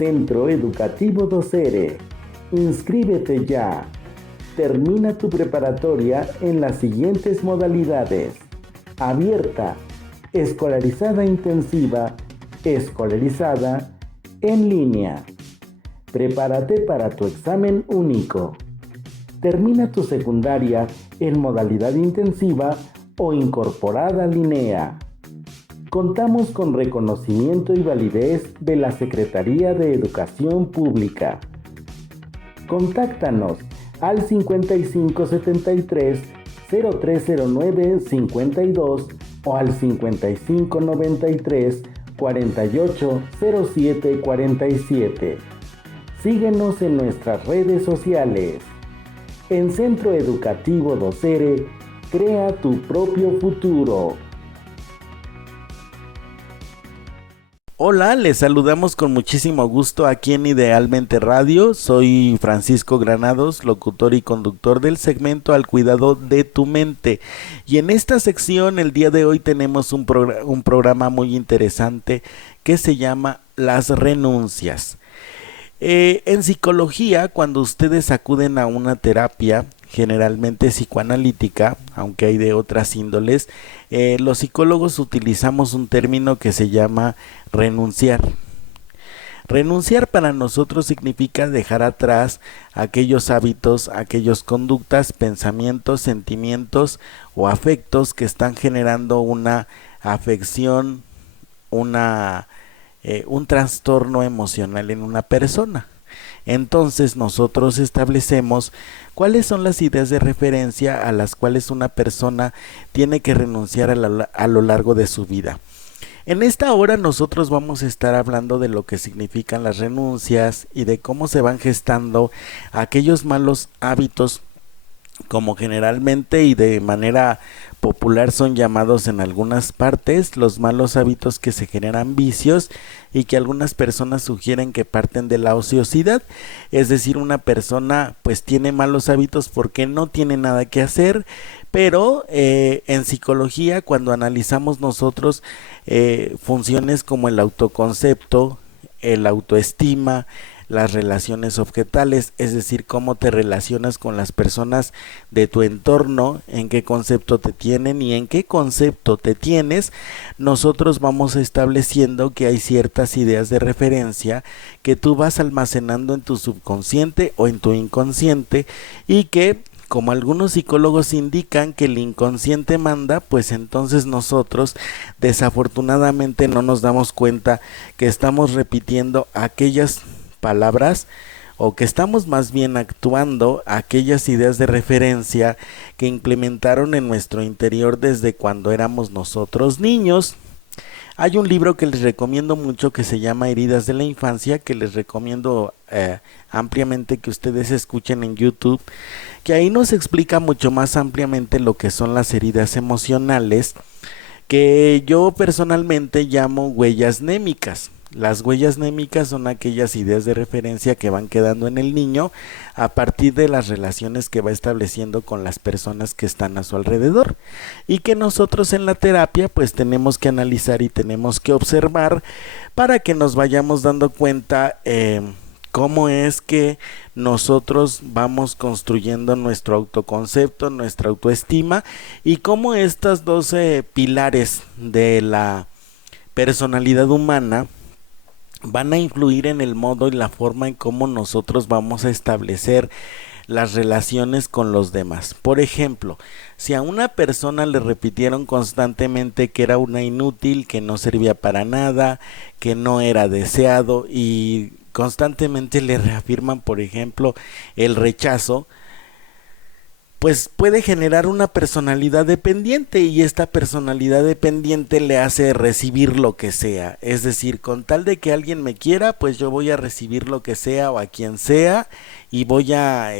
Centro Educativo Docere. Inscríbete ya. Termina tu preparatoria en las siguientes modalidades: abierta, escolarizada intensiva, escolarizada, en línea. Prepárate para tu examen único. Termina tu secundaria en modalidad intensiva o incorporada LINEA. Contamos con reconocimiento y validez de la Secretaría de Educación Pública. Contáctanos al 5573 0309 52 o al 5593 4807 47. Síguenos en nuestras redes sociales. En Centro Educativo Docere, crea tu propio futuro. Hola, les saludamos con muchísimo gusto aquí en Idealmente Radio. Soy Francisco Granados, locutor y conductor del segmento Al Cuidado de tu Mente. Y en esta sección el día de hoy tenemos un programa muy interesante que se llama Las renuncias. En psicología, cuando ustedes acuden a una terapia, generalmente psicoanalítica, aunque hay de otras índoles, los psicólogos utilizamos un término que se llama renunciar. Renunciar para nosotros significa dejar atrás aquellos hábitos, aquellas conductas, pensamientos, sentimientos o afectos que están generando una afección, un trastorno emocional en una persona. Entonces nosotros establecemos cuáles son las ideas de referencia a las cuales una persona tiene que renunciar a lo largo de su vida. En esta hora nosotros vamos a estar hablando de lo que significan las renuncias y de cómo se van gestando aquellos malos hábitos, como generalmente y de manera popular son llamados en algunas partes los malos hábitos, que se generan vicios y que algunas personas sugieren que parten de la ociosidad. Es decir, una persona pues tiene malos hábitos porque no tiene nada que hacer, pero en psicología, cuando analizamos nosotros funciones como el autoconcepto, el autoestima, las relaciones objetales, es decir, cómo te relacionas con las personas de tu entorno, en qué concepto te tienen y en qué concepto te tienes, nosotros vamos estableciendo que hay ciertas ideas de referencia que tú vas almacenando en tu subconsciente o en tu inconsciente, y que, como algunos psicólogos indican que el inconsciente manda, pues entonces nosotros desafortunadamente no nos damos cuenta que estamos repitiendo aquellas palabras, o que estamos más bien actuando aquellas ideas de referencia que implementaron en nuestro interior desde cuando éramos nosotros niños. Hay un libro que les recomiendo mucho que se llama Heridas de la Infancia, que les recomiendo ampliamente que ustedes escuchen en YouTube, que ahí nos explica mucho más ampliamente lo que son las heridas emocionales, que yo personalmente llamo huellas némicas. Las huellas némicas son aquellas ideas de referencia que van quedando en el niño a partir de las relaciones que va estableciendo con las personas que están a su alrededor, y que nosotros en la terapia pues tenemos que analizar y tenemos que observar para que nos vayamos dando cuenta cómo es que nosotros vamos construyendo nuestro autoconcepto, nuestra autoestima, y cómo estas 12 pilares de la personalidad humana van a influir en el modo y la forma en cómo nosotros vamos a establecer las relaciones con los demás. Por ejemplo, si a una persona le repitieron constantemente que era una inútil, que no servía para nada, que no era deseado, y constantemente le reafirman, por ejemplo, el rechazo, pues puede generar una personalidad dependiente, y esta personalidad dependiente le hace recibir lo que sea. Es decir, con tal de que alguien me quiera, pues yo voy a recibir lo que sea o a quien sea, y voy a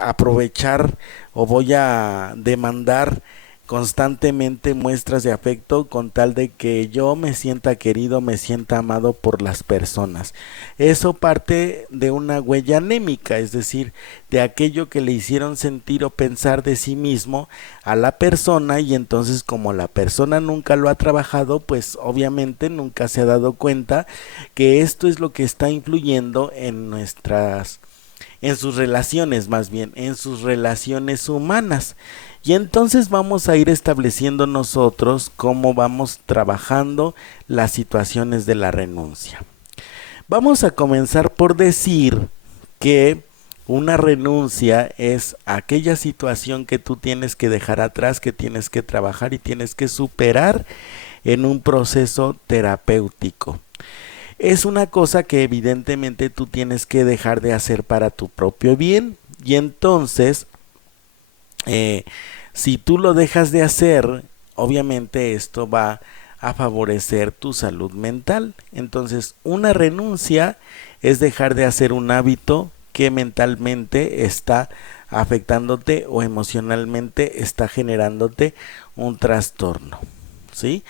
aprovechar o voy a demandar constantemente muestras de afecto con tal de que yo me sienta querido, me sienta amado por las personas. Eso parte de una huella anémica, es decir, de aquello que le hicieron sentir o pensar de sí mismo a la persona, y entonces como la persona nunca lo ha trabajado, pues obviamente nunca se ha dado cuenta que esto es lo que está influyendo en sus relaciones, más bien, en sus relaciones humanas. Y entonces vamos a ir estableciendo nosotros cómo vamos trabajando las situaciones de la renuncia. Vamos a comenzar por decir que una renuncia es aquella situación que tú tienes que dejar atrás, que tienes que trabajar y tienes que superar en un proceso terapéutico. Es una cosa que evidentemente tú tienes que dejar de hacer para tu propio bien, y entonces si tú lo dejas de hacer, obviamente esto va a favorecer tu salud mental. Entonces, una renuncia es dejar de hacer un hábito que mentalmente está afectándote o emocionalmente está generándote un trastorno, ¿sí?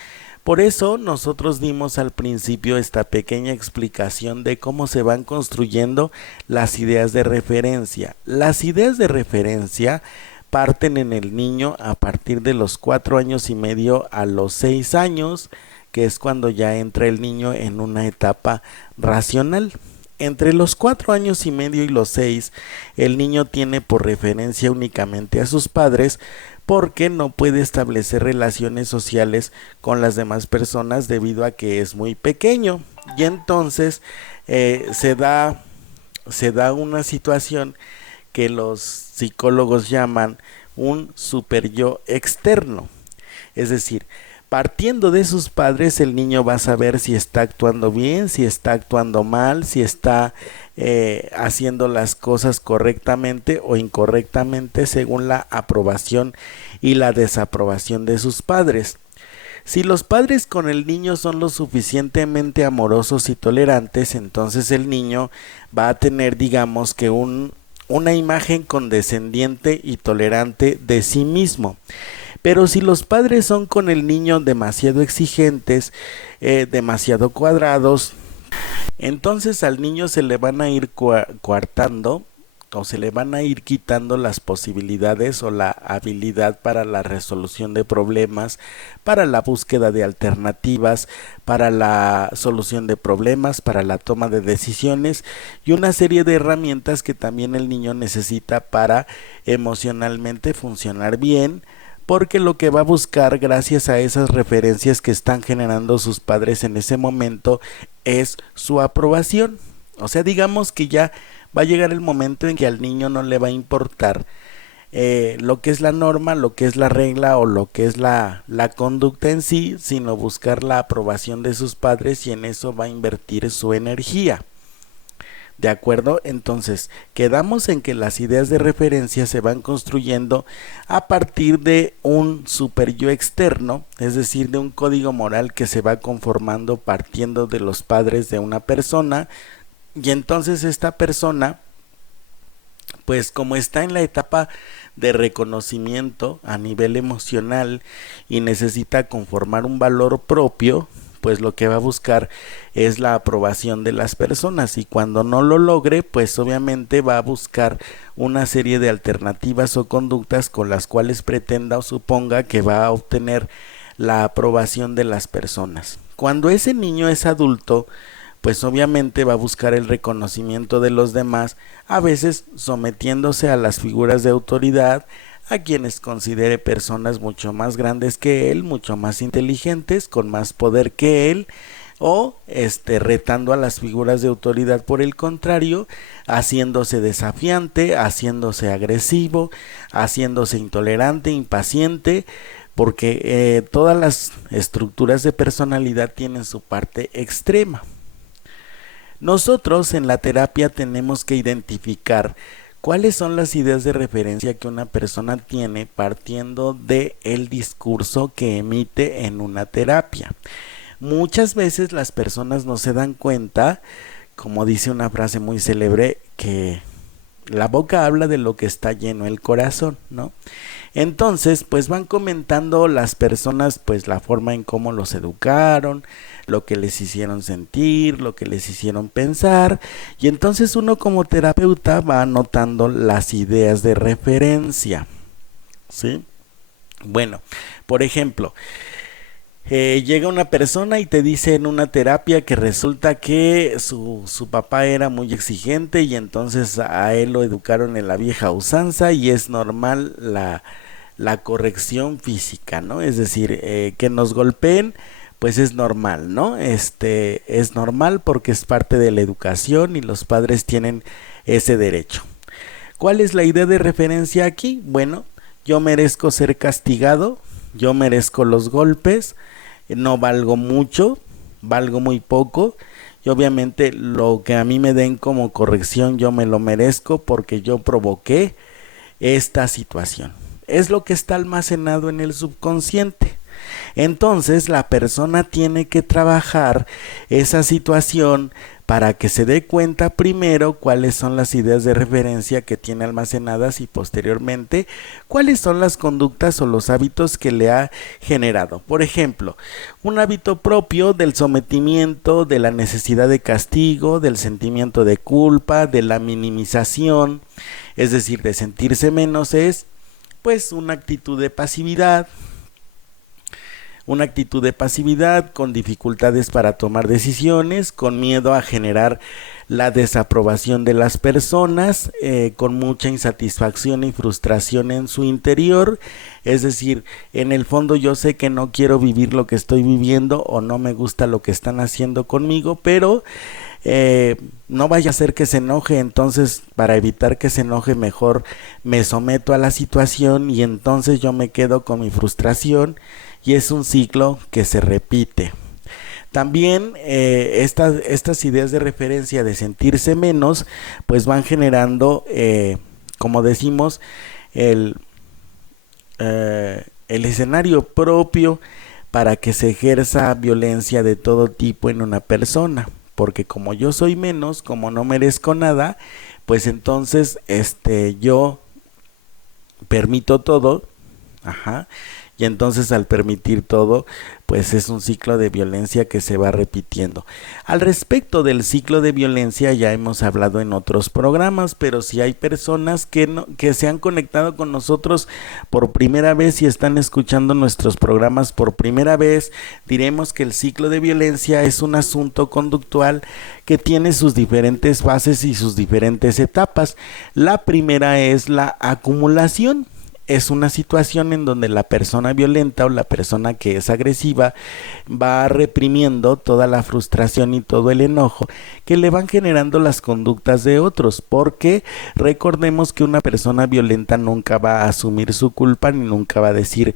Por eso nosotros dimos al principio esta pequeña explicación de cómo se van construyendo las ideas de referencia. Las ideas de referencia parten en el niño a partir de los 4 años y medio a los 6 años, que es cuando ya entra el niño en una etapa racional. Entre los 4 años y medio y los 6, el niño tiene por referencia únicamente a sus padres, porque no puede establecer relaciones sociales con las demás personas debido a que es muy pequeño. Y entonces se da una situación que los psicólogos llaman un super yo externo. Es decir, partiendo de sus padres, el niño va a saber si está actuando bien, si está actuando mal, si está haciendo las cosas correctamente o incorrectamente según la aprobación y la desaprobación de sus padres. Si los padres con el niño son lo suficientemente amorosos y tolerantes, entonces el niño va a tener, digamos que una imagen condescendiente y tolerante de sí mismo. Pero si los padres son con el niño demasiado exigentes, demasiado cuadrados, entonces al niño se le van a ir coartando o se le van a ir quitando las posibilidades o la habilidad para la resolución de problemas, para la búsqueda de alternativas, para la solución de problemas, para la toma de decisiones y una serie de herramientas que también el niño necesita para emocionalmente funcionar bien, porque lo que va a buscar gracias a esas referencias que están generando sus padres en ese momento es su aprobación. O sea, digamos que ya va a llegar el momento en que al niño no le va a importar lo que es la norma, lo que es la regla o lo que es la conducta en sí, sino buscar la aprobación de sus padres, y en eso va a invertir su energía. ¿De acuerdo? Entonces, quedamos en que las ideas de referencia se van construyendo a partir de un super yo externo, es decir, de un código moral que se va conformando partiendo de los padres de una persona, y entonces esta persona, pues como está en la etapa de reconocimiento a nivel emocional y necesita conformar un valor propio, pues lo que va a buscar es la aprobación de las personas, y cuando no lo logre, pues obviamente va a buscar una serie de alternativas o conductas con las cuales pretenda o suponga que va a obtener la aprobación de las personas. Cuando ese niño es adulto, pues obviamente va a buscar el reconocimiento de los demás, a veces sometiéndose a las figuras de autoridad, a quienes considere personas mucho más grandes que él, mucho más inteligentes, con más poder que él, o retando a las figuras de autoridad por el contrario, haciéndose desafiante, haciéndose agresivo, haciéndose intolerante, impaciente, porque todas las estructuras de personalidad tienen su parte extrema. Nosotros en la terapia tenemos que identificar cuáles son las ideas de referencia que una persona tiene partiendo de el discurso que emite en una terapia. Muchas veces las personas no se dan cuenta, como dice una frase muy célebre que La boca habla de lo que está lleno el corazón, ¿no? Entonces, pues van comentando las personas, pues la forma en cómo los educaron, lo que les hicieron sentir, lo que les hicieron pensar, y entonces uno como terapeuta va anotando las ideas de referencia, ¿sí? Bueno, por ejemplo, llega una persona y te dice en una terapia que resulta que su papá era muy exigente y entonces a él lo educaron en la vieja usanza y es normal la corrección física, ¿no? Es decir, que nos golpeen, pues es normal, ¿no? Es normal porque es parte de la educación y los padres tienen ese derecho. ¿Cuál es la idea de referencia aquí? Bueno, yo merezco ser castigado, yo merezco los golpes, no valgo mucho, valgo muy poco y obviamente lo que a mí me den como corrección yo me lo merezco porque yo provoqué esta situación. Es lo que está almacenado en el subconsciente. Entonces la persona tiene que trabajar esa situación para que se dé cuenta primero cuáles son las ideas de referencia que tiene almacenadas y posteriormente cuáles son las conductas o los hábitos que le ha generado. Por ejemplo, un hábito propio del sometimiento, de la necesidad de castigo, del sentimiento de culpa, de la minimización, es decir, de sentirse menos, es pues una actitud de pasividad. Una actitud de pasividad con dificultades para tomar decisiones, con miedo a generar la desaprobación de las personas, con mucha insatisfacción y frustración en su interior, es decir, en el fondo yo sé que no quiero vivir lo que estoy viviendo o no me gusta lo que están haciendo conmigo, pero no vaya a ser que se enoje, entonces para evitar que se enoje mejor me someto a la situación y entonces yo me quedo con mi frustración y es un ciclo que se repite. También estas ideas de referencia de sentirse menos pues van generando como decimos el escenario propio para que se ejerza violencia de todo tipo en una persona, porque como yo soy menos, como no merezco nada, pues entonces yo permito todo, y entonces al permitir todo, pues es un ciclo de violencia que se va repitiendo. Al respecto del ciclo de violencia ya hemos hablado en otros programas, pero si hay personas que se han conectado con nosotros por primera vez y están escuchando nuestros programas por primera vez, diremos que el ciclo de violencia es un asunto conductual que tiene sus diferentes fases y sus diferentes etapas. La primera es la acumulación. Es una situación en donde la persona violenta o la persona que es agresiva va reprimiendo toda la frustración y todo el enojo que le van generando las conductas de otros, porque recordemos que una persona violenta nunca va a asumir su culpa ni nunca va a decir,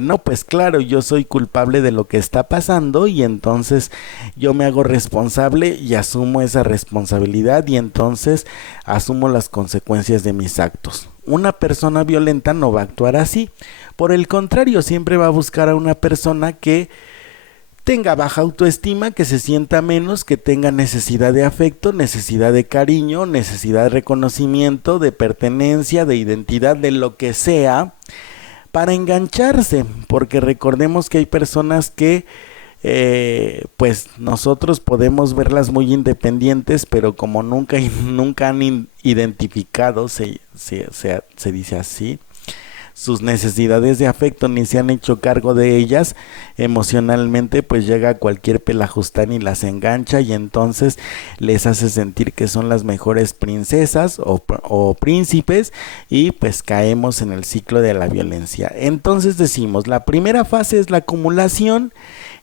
no, pues claro, yo soy culpable de lo que está pasando y entonces yo me hago responsable y asumo esa responsabilidad y entonces asumo las consecuencias de mis actos. Una persona violenta no va a actuar así. Por el contrario, siempre va a buscar a una persona que tenga baja autoestima, que se sienta menos, que tenga necesidad de afecto, necesidad de cariño, necesidad de reconocimiento, de pertenencia, de identidad, de lo que sea, para engancharse. Porque recordemos que hay personas que pues nosotros podemos verlas muy independientes, pero como nunca han identificado, se dice así, sus necesidades de afecto ni se han hecho cargo de ellas emocionalmente, pues llega cualquier pelajustán y las engancha y entonces les hace sentir que son las mejores princesas o príncipes y pues caemos en el ciclo de la violencia. Entonces decimos, la primera fase es la acumulación,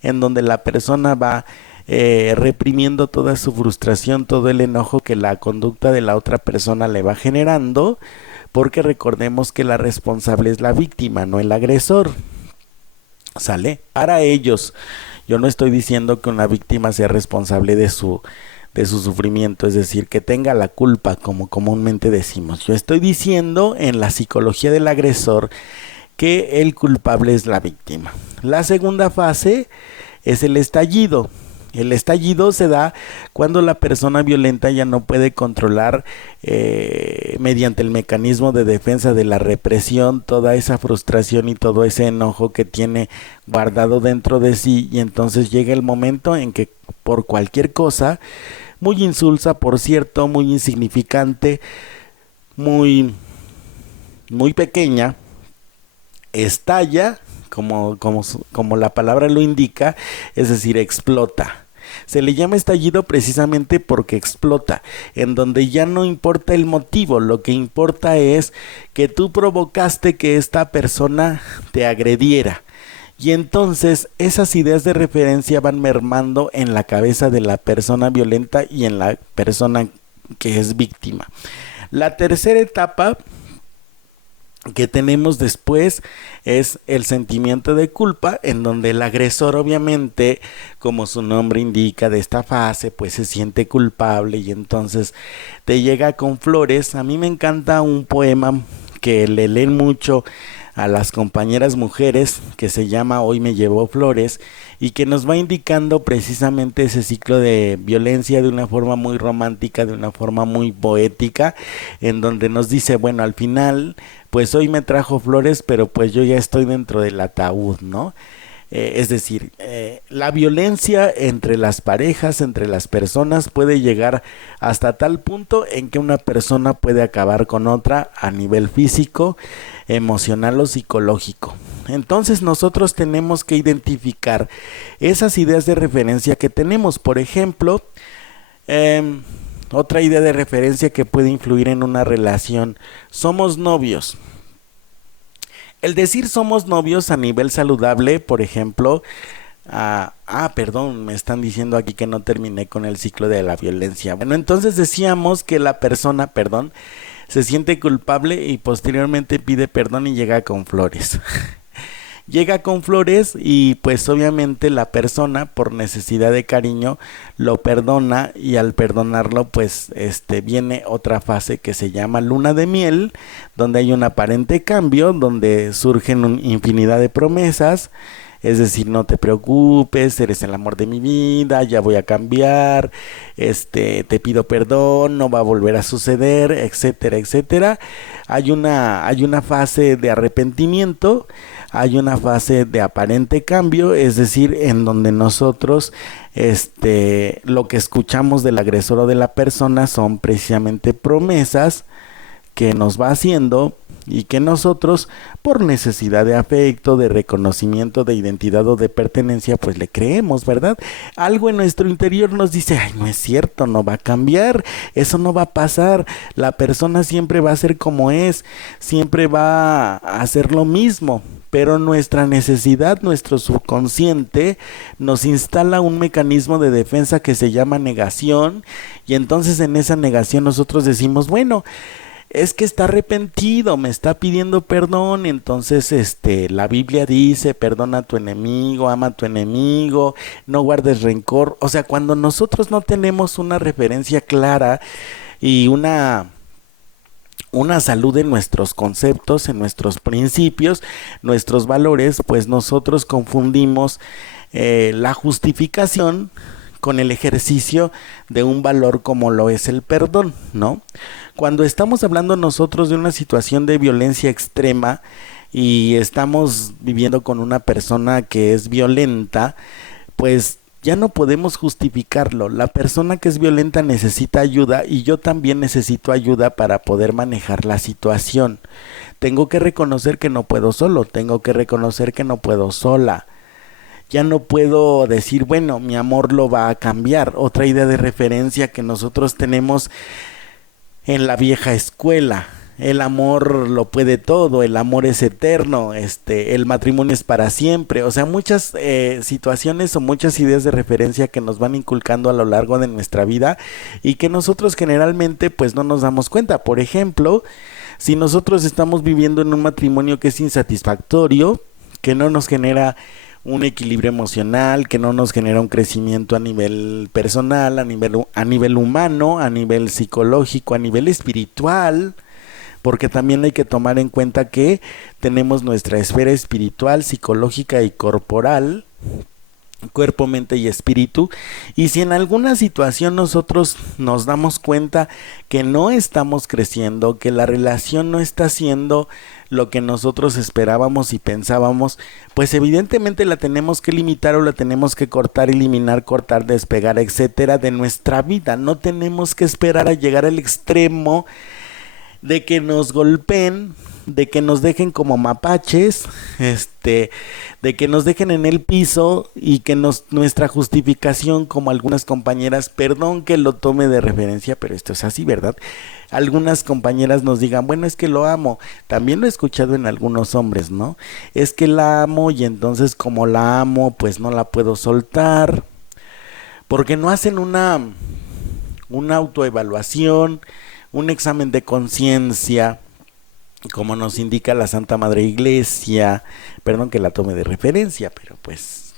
en donde la persona va reprimiendo toda su frustración, todo el enojo que la conducta de la otra persona le va generando, porque recordemos que la responsable es la víctima, no el agresor. ¿Sale? Para ellos, yo no estoy diciendo que una víctima sea responsable de su sufrimiento, es decir, que tenga la culpa, como comúnmente decimos. Yo estoy diciendo en la psicología del agresor que el culpable es la víctima. La segunda fase es el estallido. El estallido se da cuando la persona violenta ya no puede controlar mediante el mecanismo de defensa de la represión toda esa frustración y todo ese enojo que tiene guardado dentro de sí, y entonces llega el momento en que por cualquier cosa, muy insulsa por cierto, muy insignificante, muy pequeña, estalla, como la palabra lo indica, es decir, explota. Se le llama estallido precisamente porque explota, en donde ya no importa el motivo, lo que importa es que tú provocaste que esta persona te agrediera. Y entonces esas ideas de referencia van mermando en la cabeza de la persona violenta y en la persona que es víctima. La tercera etapa que tenemos después es el sentimiento de culpa, en donde el agresor, obviamente, como su nombre indica, de esta fase, pues se siente culpable y entonces te llega con flores. A mí me encanta un poema que le leen mucho a las compañeras mujeres, que se llama Hoy me llevó flores, y que nos va indicando precisamente ese ciclo de violencia de una forma muy romántica, de una forma muy poética, en donde nos dice, bueno, al final, pues hoy me trajo flores, pero pues yo ya estoy dentro del ataúd, ¿no? Es decir, la violencia entre las parejas, entre las personas, puede llegar hasta tal punto en que una persona puede acabar con otra a nivel físico, emocional o psicológico. Entonces nosotros tenemos que identificar esas ideas de referencia que tenemos. Por ejemplo, otra idea de referencia que puede influir en una relación: somos novios. El decir somos novios a nivel saludable, por ejemplo, perdón, me están diciendo aquí que no terminé con el ciclo de la violencia. Bueno, entonces decíamos que la persona, se siente culpable y posteriormente pide perdón y llega con flores. Llega con flores y pues obviamente la persona, por necesidad de cariño, lo perdona, y al perdonarlo pues viene otra fase que se llama luna de miel, donde hay un aparente cambio, donde surgen infinidad de promesas. Es decir, no te preocupes, eres el amor de mi vida, ya voy a cambiar, te pido perdón, no va a volver a suceder, etcétera, etcétera. Hay una fase de arrepentimiento, hay una fase de aparente cambio, es decir, en donde nosotros lo que escuchamos del agresor o de la persona son precisamente promesas que nos va haciendo, y que nosotros, por necesidad de afecto, de reconocimiento, de identidad o de pertenencia, pues le creemos, ¿verdad? Algo en nuestro interior nos dice, ay, no es cierto, no va a cambiar, eso no va a pasar, la persona siempre va a ser como es, siempre va a hacer lo mismo. Pero nuestra necesidad, nuestro subconsciente, nos instala un mecanismo de defensa que se llama negación, y entonces en esa negación nosotros decimos, bueno, es que está arrepentido, me está pidiendo perdón, entonces la Biblia dice, perdona a tu enemigo, ama a tu enemigo, no guardes rencor. O sea, cuando nosotros no tenemos una referencia clara y una salud en nuestros conceptos, en nuestros principios, nuestros valores, pues nosotros confundimos la justificación con el ejercicio de un valor como lo es el perdón, ¿no? Cuando estamos hablando nosotros de una situación de violencia extrema y estamos viviendo con una persona que es violenta, pues ya no podemos justificarlo. La persona que es violenta necesita ayuda, y yo también necesito ayuda para poder manejar la situación. Tengo que reconocer que no puedo solo, tengo que reconocer que no puedo sola. Ya no puedo decir, bueno, mi amor lo va a cambiar. Otra idea de referencia que nosotros tenemos en la vieja escuela: el amor lo puede todo, el amor es eterno, el matrimonio es para siempre. O sea, muchas situaciones o muchas ideas de referencia que nos van inculcando a lo largo de nuestra vida y que nosotros generalmente pues no nos damos cuenta. Por ejemplo, si nosotros estamos viviendo en un matrimonio que es insatisfactorio, que no nos genera un equilibrio emocional, que no nos genera un crecimiento a nivel personal, a nivel humano, a nivel psicológico, a nivel espiritual, porque también hay que tomar en cuenta que tenemos nuestra esfera espiritual, psicológica y corporal, cuerpo, mente y espíritu. Y si en alguna situación nosotros nos damos cuenta que no estamos creciendo, que la relación no está siendo lo que nosotros esperábamos y pensábamos, pues evidentemente la tenemos que limitar o la tenemos que cortar, eliminar, cortar, despegar, etcétera, de nuestra vida. No tenemos que esperar a llegar al extremo de que nos golpeen, de que nos dejen como mapaches, de que nos dejen en el piso y que nuestra justificación, como algunas compañeras, perdón que lo tome de referencia, pero esto es así, ¿verdad? Algunas compañeras nos digan, bueno, es que lo amo. También lo he escuchado en algunos hombres, ¿no? Es que la amo y entonces como la amo, pues no la puedo soltar, porque no hacen una autoevaluación, un examen de conciencia, como nos indica la Santa Madre Iglesia. Perdón que la tome de referencia, pero pues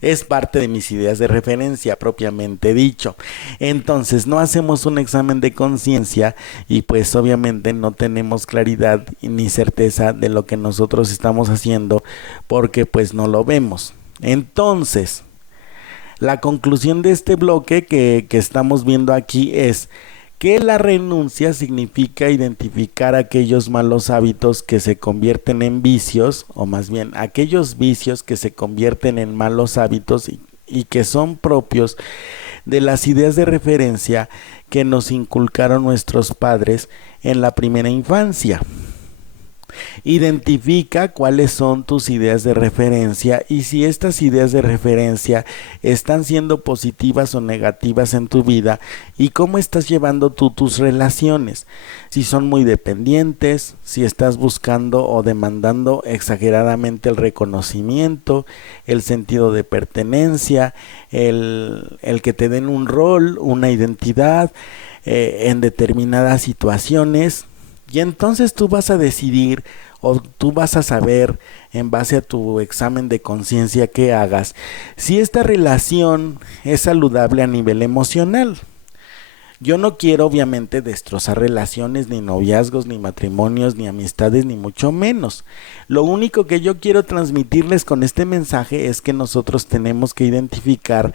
es parte de mis ideas de referencia propiamente dicho. Entonces no hacemos un examen de conciencia y pues obviamente no tenemos claridad ni certeza de lo que nosotros estamos haciendo, porque pues no lo vemos. Entonces la conclusión de este bloque que estamos viendo aquí es que la renuncia significa identificar aquellos malos hábitos que se convierten en vicios, o más bien aquellos vicios que se convierten en malos hábitos y que son propios de las ideas de referencia que nos inculcaron nuestros padres en la primera infancia. Identifica cuáles son tus ideas de referencia y si estas ideas de referencia están siendo positivas o negativas en tu vida y cómo estás llevando tú tus relaciones. Si son muy dependientes, si estás buscando o demandando exageradamente el reconocimiento, el sentido de pertenencia, el que te den un rol, una identidad en determinadas situaciones. Y entonces tú vas a decidir o tú vas a saber en base a tu examen de conciencia que hagas si esta relación es saludable a nivel emocional. Yo no quiero obviamente destrozar relaciones, ni noviazgos, ni matrimonios, ni amistades, ni mucho menos. Lo único que yo quiero transmitirles con este mensaje es que nosotros tenemos que identificar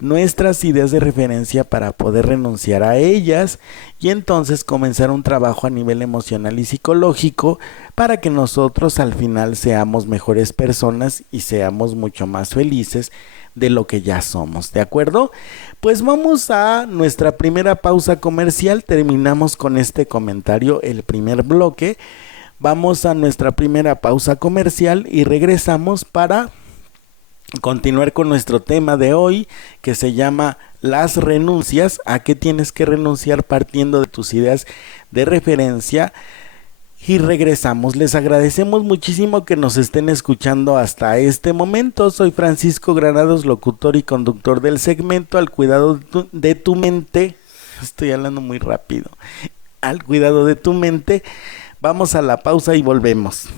nuestras ideas de referencia para poder renunciar a ellas y entonces comenzar un trabajo a nivel emocional y psicológico para que nosotros al final seamos mejores personas y seamos mucho más felices de lo que ya somos, ¿de acuerdo? Pues vamos a nuestra primera pausa comercial. Terminamos con este comentario el primer bloque. Vamos a nuestra primera pausa comercial y regresamos para continuar con nuestro tema de hoy, que se llama las renuncias. ¿A qué tienes que renunciar partiendo de tus ideas de referencia? Y regresamos. Les agradecemos muchísimo que nos estén escuchando hasta este momento. Soy Francisco Granados, locutor y conductor del segmento Al cuidado de tu mente. Estoy hablando muy rápido. Al cuidado de tu mente. Vamos a la pausa y volvemos.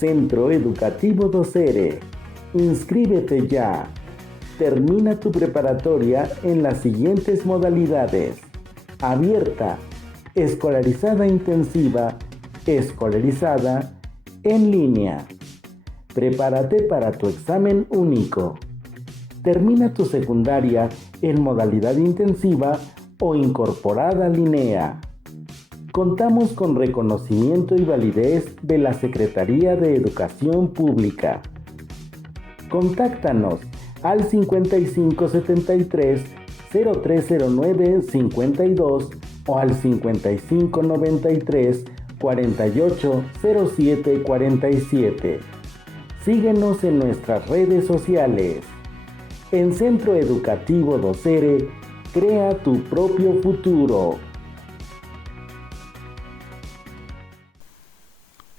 Centro Educativo Docere. Inscríbete ya. Termina tu preparatoria en las siguientes modalidades: abierta, escolarizada intensiva, escolarizada, en línea. Prepárate para tu examen único. Termina tu secundaria en modalidad intensiva o incorporada LINEA. Contamos con reconocimiento y validez de la Secretaría de Educación Pública. Contáctanos al 5573-0309-52 o al 5593-480747. Síguenos en nuestras redes sociales. En Centro Educativo Docere, crea tu propio futuro.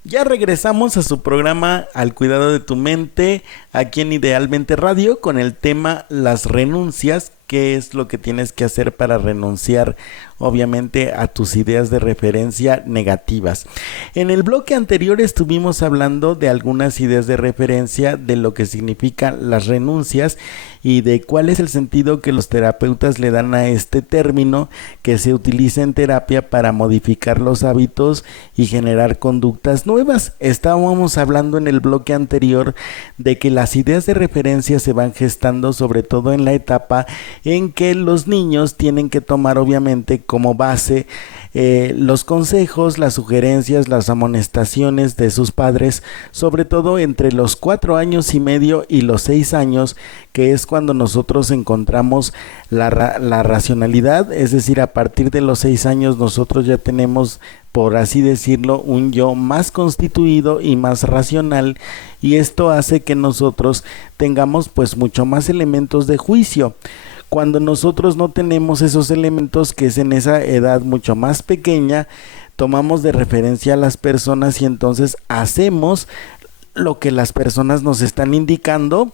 Ya regresamos a su programa Al Cuidado de tu Mente, aquí en Idealmente Radio, con el tema Las renuncias. ¿Qué es lo que tienes que hacer para renunciar, obviamente, a tus ideas de referencia negativas? En el bloque anterior estuvimos hablando de algunas ideas de referencia, de lo que significan las renuncias y de cuál es el sentido que los terapeutas le dan a este término que se utiliza en terapia para modificar los hábitos y generar conductas nuevas. Estábamos hablando en el bloque anterior de que las ideas de referencia se van gestando sobre todo en la etapa en que los niños tienen que tomar obviamente como base los consejos, las sugerencias, las amonestaciones de sus padres, sobre todo entre los 4 años y medio y los 6 años, que es cuando nosotros encontramos la racionalidad, es decir, a partir de los 6 años nosotros ya tenemos, por así decirlo, un yo más constituido y más racional, y esto hace que nosotros tengamos pues mucho más elementos de juicio. Cuando nosotros no tenemos esos elementos, que es en esa edad mucho más pequeña, tomamos de referencia a las personas y entonces hacemos lo que las personas nos están indicando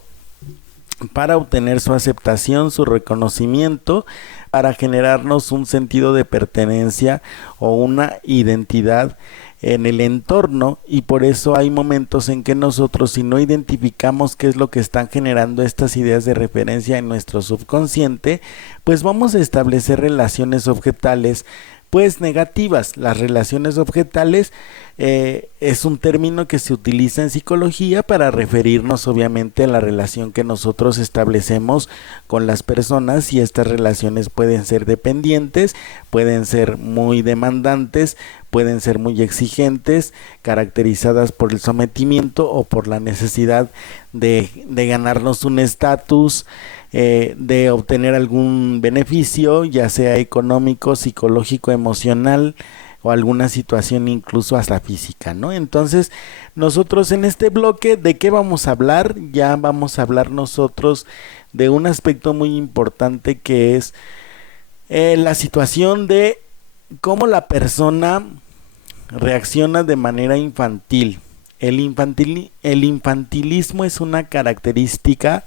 para obtener su aceptación, su reconocimiento, para generarnos un sentido de pertenencia o una identidad en el entorno. Y por eso hay momentos en que nosotros, si no identificamos qué es lo que están generando estas ideas de referencia en nuestro subconsciente, pues vamos a establecer relaciones objetales pues negativas. Las relaciones objetales es un término que se utiliza en psicología para referirnos obviamente a la relación que nosotros establecemos con las personas, y estas relaciones pueden ser dependientes, pueden ser muy demandantes, pueden ser muy exigentes, caracterizadas por el sometimiento o por la necesidad de ganarnos un estatus, de obtener algún beneficio, ya sea económico, psicológico, emocional o alguna situación incluso hasta física, ¿no? Entonces, nosotros en este bloque, ¿de qué vamos a hablar? Ya vamos a hablar nosotros de un aspecto muy importante, que es la situación de cómo la persona reacciona de manera infantil. El infantilismo es una característica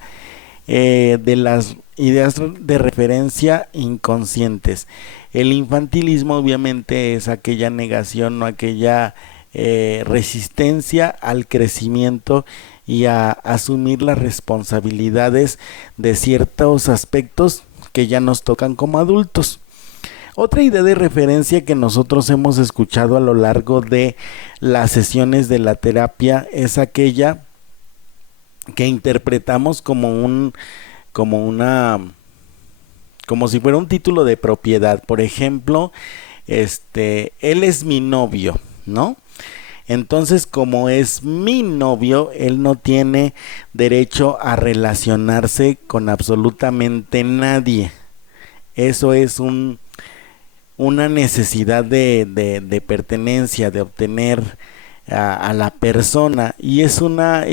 de las ideas de referencia inconscientes. El infantilismo obviamente es aquella negación o aquella resistencia al crecimiento y a asumir las responsabilidades de ciertos aspectos que ya nos tocan como adultos. Otra idea de referencia que nosotros hemos escuchado a lo largo de las sesiones de la terapia es aquella que interpretamos como si fuera un título de propiedad. Por ejemplo, él es mi novio, ¿no? Entonces, como es mi novio, él no tiene derecho a relacionarse con absolutamente nadie. Eso es una necesidad de pertenencia, de obtener a la persona, y es una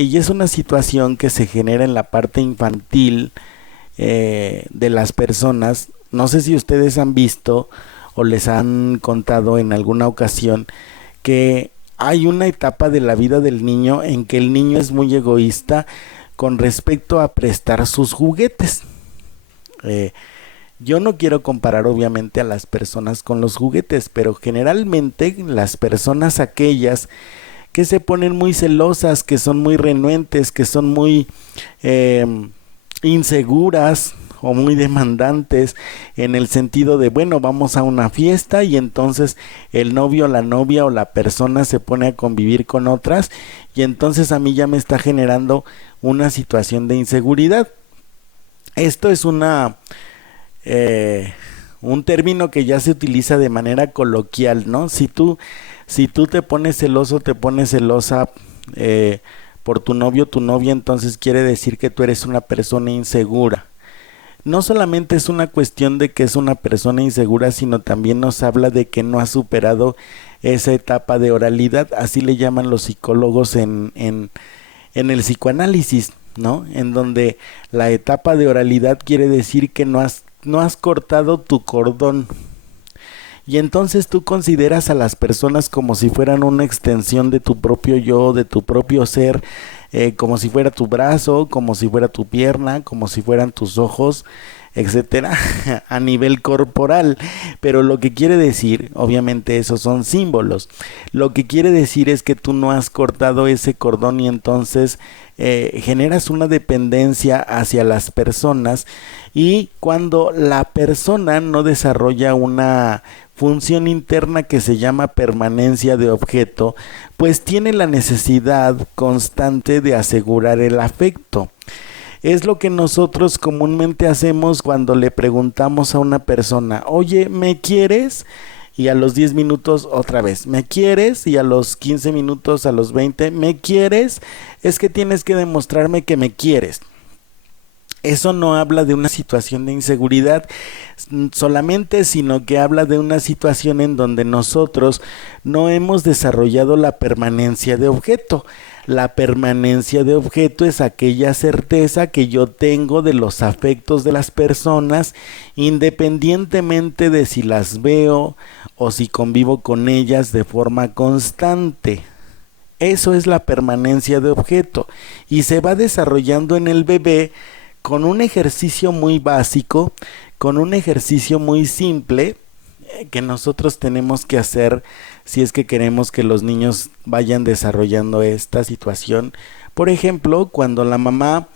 situación que se genera en la parte infantil de las personas. No sé si ustedes han visto o les han contado en alguna ocasión que hay una etapa de la vida del niño en que el niño es muy egoísta con respecto a prestar sus juguetes. Yo no quiero comparar obviamente a las personas con los juguetes, pero generalmente las personas aquellas que se ponen muy celosas, que son muy renuentes, que son muy inseguras o muy demandantes, en el sentido de, bueno, vamos a una fiesta y entonces el novio, la novia o la persona se pone a convivir con otras, y entonces a mí ya me está generando una situación de inseguridad. Esto es un término que ya se utiliza de manera coloquial, ¿no? Si tú te pones celoso, te pones celosa por tu novio, tu novia, entonces quiere decir que tú eres una persona insegura. No solamente es una cuestión de que es una persona insegura, sino también nos habla de que no ha superado esa etapa de oralidad. Así le llaman los psicólogos en el psicoanálisis. ¿no? En donde la etapa de oralidad quiere decir que no has cortado tu cordón. Y entonces tú consideras a las personas como si fueran una extensión de tu propio yo, de tu propio ser, como si fuera tu brazo, como si fuera tu pierna, como si fueran tus ojos, etcétera, a nivel corporal. Pero lo que quiere decir, obviamente esos son símbolos, lo que quiere decir es que tú no has cortado ese cordón y entonces generas una dependencia hacia las personas, y cuando la persona no desarrolla una función interna que se llama permanencia de objeto, pues tiene la necesidad constante de asegurar el afecto. Es lo que nosotros comúnmente hacemos cuando le preguntamos a una persona, oye, ¿me quieres? Y a los 10 minutos otra vez, ¿me quieres? Y a los 15 minutos, a los 20, ¿me quieres? Es que tienes que demostrarme que me quieres. Eso no habla de una situación de inseguridad solamente, sino que habla de una situación en donde nosotros no hemos desarrollado la permanencia de objeto. La permanencia de objeto es aquella certeza que yo tengo de los afectos de las personas, independientemente de si las veo o si convivo con ellas de forma constante. Eso es la permanencia de objeto, y se va desarrollando en el bebé con un ejercicio muy básico, con un ejercicio muy simple que nosotros tenemos que hacer si es que queremos que los niños vayan desarrollando esta situación. Por ejemplo, cuando la mamá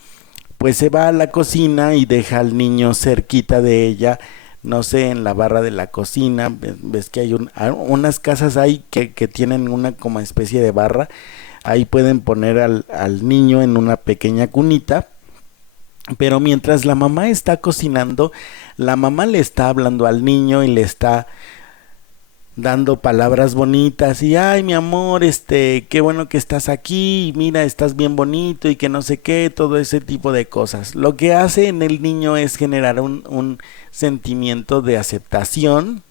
pues se va a la cocina y deja al niño cerquita de ella, no sé, en la barra de la cocina, ves que hay unas casas ahí que tienen una como especie de barra, ahí pueden poner al niño en una pequeña cunita. Pero mientras la mamá está cocinando, la mamá le está hablando al niño y le está dando palabras bonitas y ay, mi amor, qué bueno que estás aquí, y mira, estás bien bonito y que no sé qué, todo ese tipo de cosas. Lo que hace en el niño es generar un sentimiento de aceptación,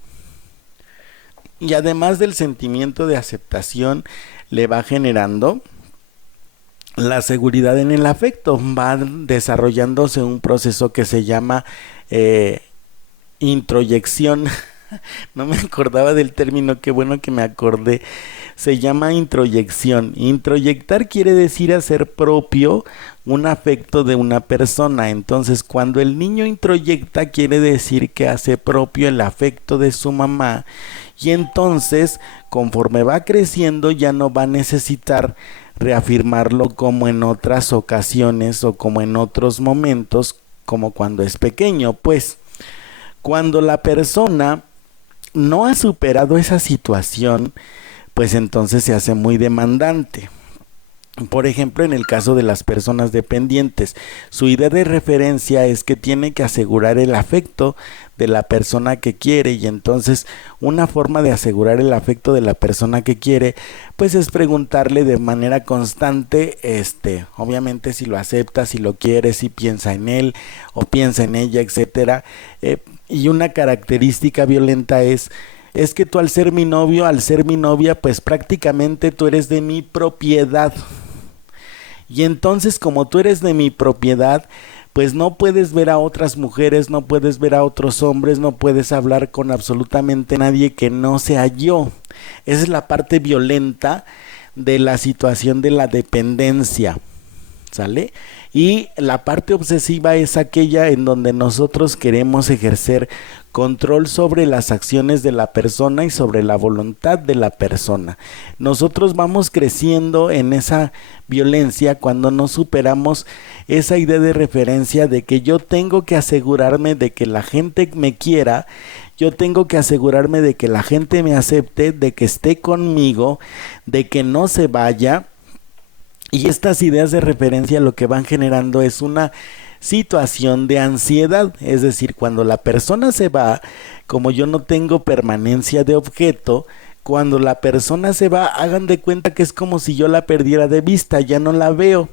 y además del sentimiento de aceptación le va generando la seguridad en el afecto. Va desarrollándose un proceso que se llama introyección. No me acordaba del término, qué bueno que me acordé. Se llama introyección. Introyectar quiere decir hacer propio un afecto de una persona. Entonces, cuando el niño introyecta, quiere decir que hace propio el afecto de su mamá. Y entonces, conforme va creciendo, ya no va a necesitar reafirmarlo como en otras ocasiones o como en otros momentos, como cuando es pequeño. Pues, cuando la persona no ha superado esa situación, pues entonces se hace muy demandante. Por ejemplo, en el caso de las personas dependientes, su idea de referencia es que tiene que asegurar el afecto de la persona que quiere, y entonces una forma de asegurar el afecto de la persona que quiere, pues es preguntarle de manera constante, obviamente si lo acepta, si lo quiere, si piensa en él o piensa en ella, etcétera. Y una característica violenta es que tú al ser mi novio, al ser mi novia, pues prácticamente tú eres de mi propiedad. Y entonces, como tú eres de mi propiedad, pues no puedes ver a otras mujeres, no puedes ver a otros hombres, no puedes hablar con absolutamente nadie que no sea yo. Esa es la parte violenta de la situación de la dependencia, ¿sale? Y la parte obsesiva es aquella en donde nosotros queremos ejercer control sobre las acciones de la persona y sobre la voluntad de la persona. Nosotros vamos creciendo en esa violencia cuando no superamos esa idea de referencia de que yo tengo que asegurarme de que la gente me quiera, yo tengo que asegurarme de que la gente me acepte, de que esté conmigo, de que no se vaya. Y estas ideas de referencia lo que van generando es una situación de ansiedad, es decir, cuando la persona se va, como yo no tengo permanencia de objeto, cuando la persona se va, hagan de cuenta que es como si yo la perdiera de vista, ya no la veo.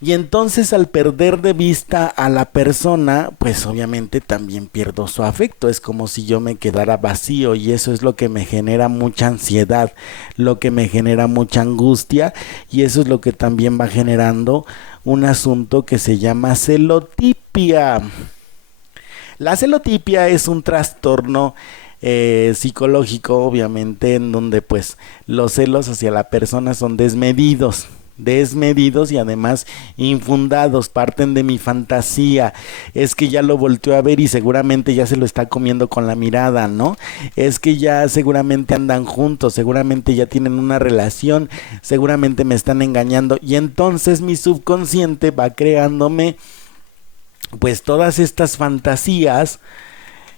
Y entonces al perder de vista a la persona, pues obviamente también pierdo su afecto. Es como si yo me quedara vacío y eso es lo que me genera mucha ansiedad, lo que me genera mucha angustia y eso es lo que también va generando un asunto que se llama celotipia. La celotipia es un trastorno psicológico, obviamente, en donde pues los celos hacia la persona son desmedidos y además infundados, parten de mi fantasía, es que ya lo volteó a ver y seguramente ya se lo está comiendo con la mirada, ¿no? Es que ya seguramente andan juntos, seguramente ya tienen una relación, seguramente me están engañando y entonces mi subconsciente va creándome pues todas estas fantasías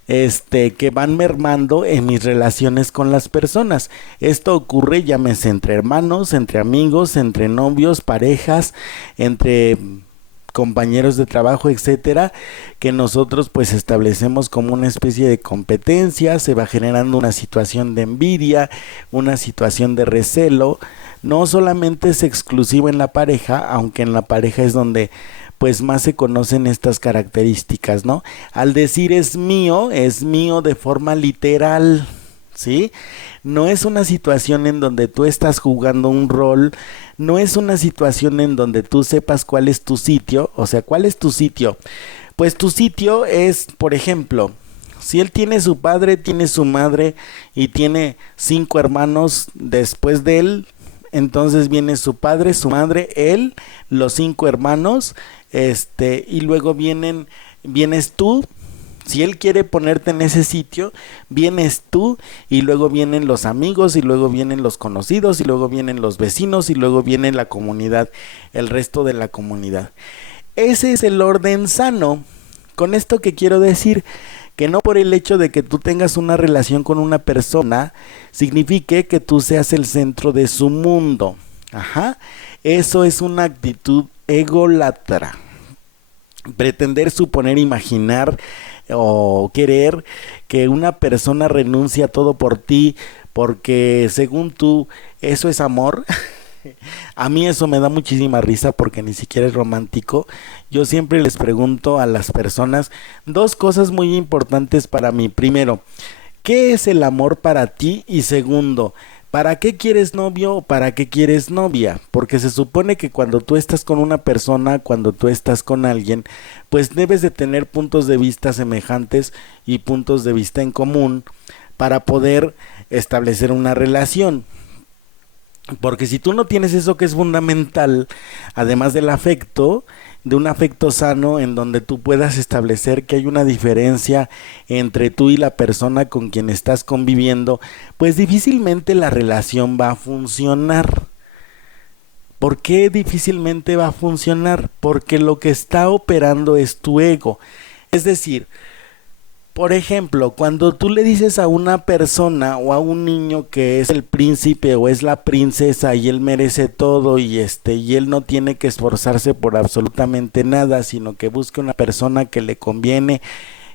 que van mermando en mis relaciones con las personas. Esto ocurre, llámese entre hermanos, entre amigos, entre novios, parejas, entre compañeros de trabajo, etcétera, que nosotros pues establecemos como una especie de competencia, se va generando una situación de envidia, una situación de recelo. No solamente es exclusivo en la pareja, aunque en la pareja es donde pues más se conocen estas características, ¿no? Al decir es mío de forma literal, ¿sí? No es una situación en donde tú estás jugando un rol, no es una situación en donde tú sepas cuál es tu sitio, o sea, ¿cuál es tu sitio? Pues tu sitio es, por ejemplo, si él tiene su padre, tiene su madre y tiene 5 hermanos después de él, entonces viene su padre, su madre, él, los 5 hermanos, y luego vienes tú. Si él quiere ponerte en ese sitio, vienes tú y luego vienen los amigos y luego vienen los conocidos y luego vienen los vecinos y luego viene la comunidad, el resto de la comunidad. Ese es el orden sano. Con esto que quiero decir, que no por el hecho de que tú tengas una relación con una persona, signifique que tú seas el centro de su mundo. Ajá. Eso es una actitud ególatra. Pretender, suponer, imaginar o querer que una persona renuncie a todo por ti porque según tú eso es amor. A mí eso me da muchísima risa porque ni siquiera es romántico. Yo siempre les pregunto a las personas 2 cosas muy importantes para mí. Primero, ¿qué es el amor para ti? Y segundo, ¿para qué quieres novio o para qué quieres novia? Porque se supone que cuando tú estás con una persona, cuando tú estás con alguien, pues debes de tener puntos de vista semejantes y puntos de vista en común para poder establecer una relación. Porque si tú no tienes eso que es fundamental, además del afecto, de un afecto sano en donde tú puedas establecer que hay una diferencia entre tú y la persona con quien estás conviviendo, pues difícilmente la relación va a funcionar. ¿Por qué difícilmente va a funcionar? Porque lo que está operando es tu ego. Es decir, por ejemplo, cuando tú le dices a una persona o a un niño que es el príncipe o es la princesa y él merece todo y él no tiene que esforzarse por absolutamente nada, sino que busque una persona que le conviene,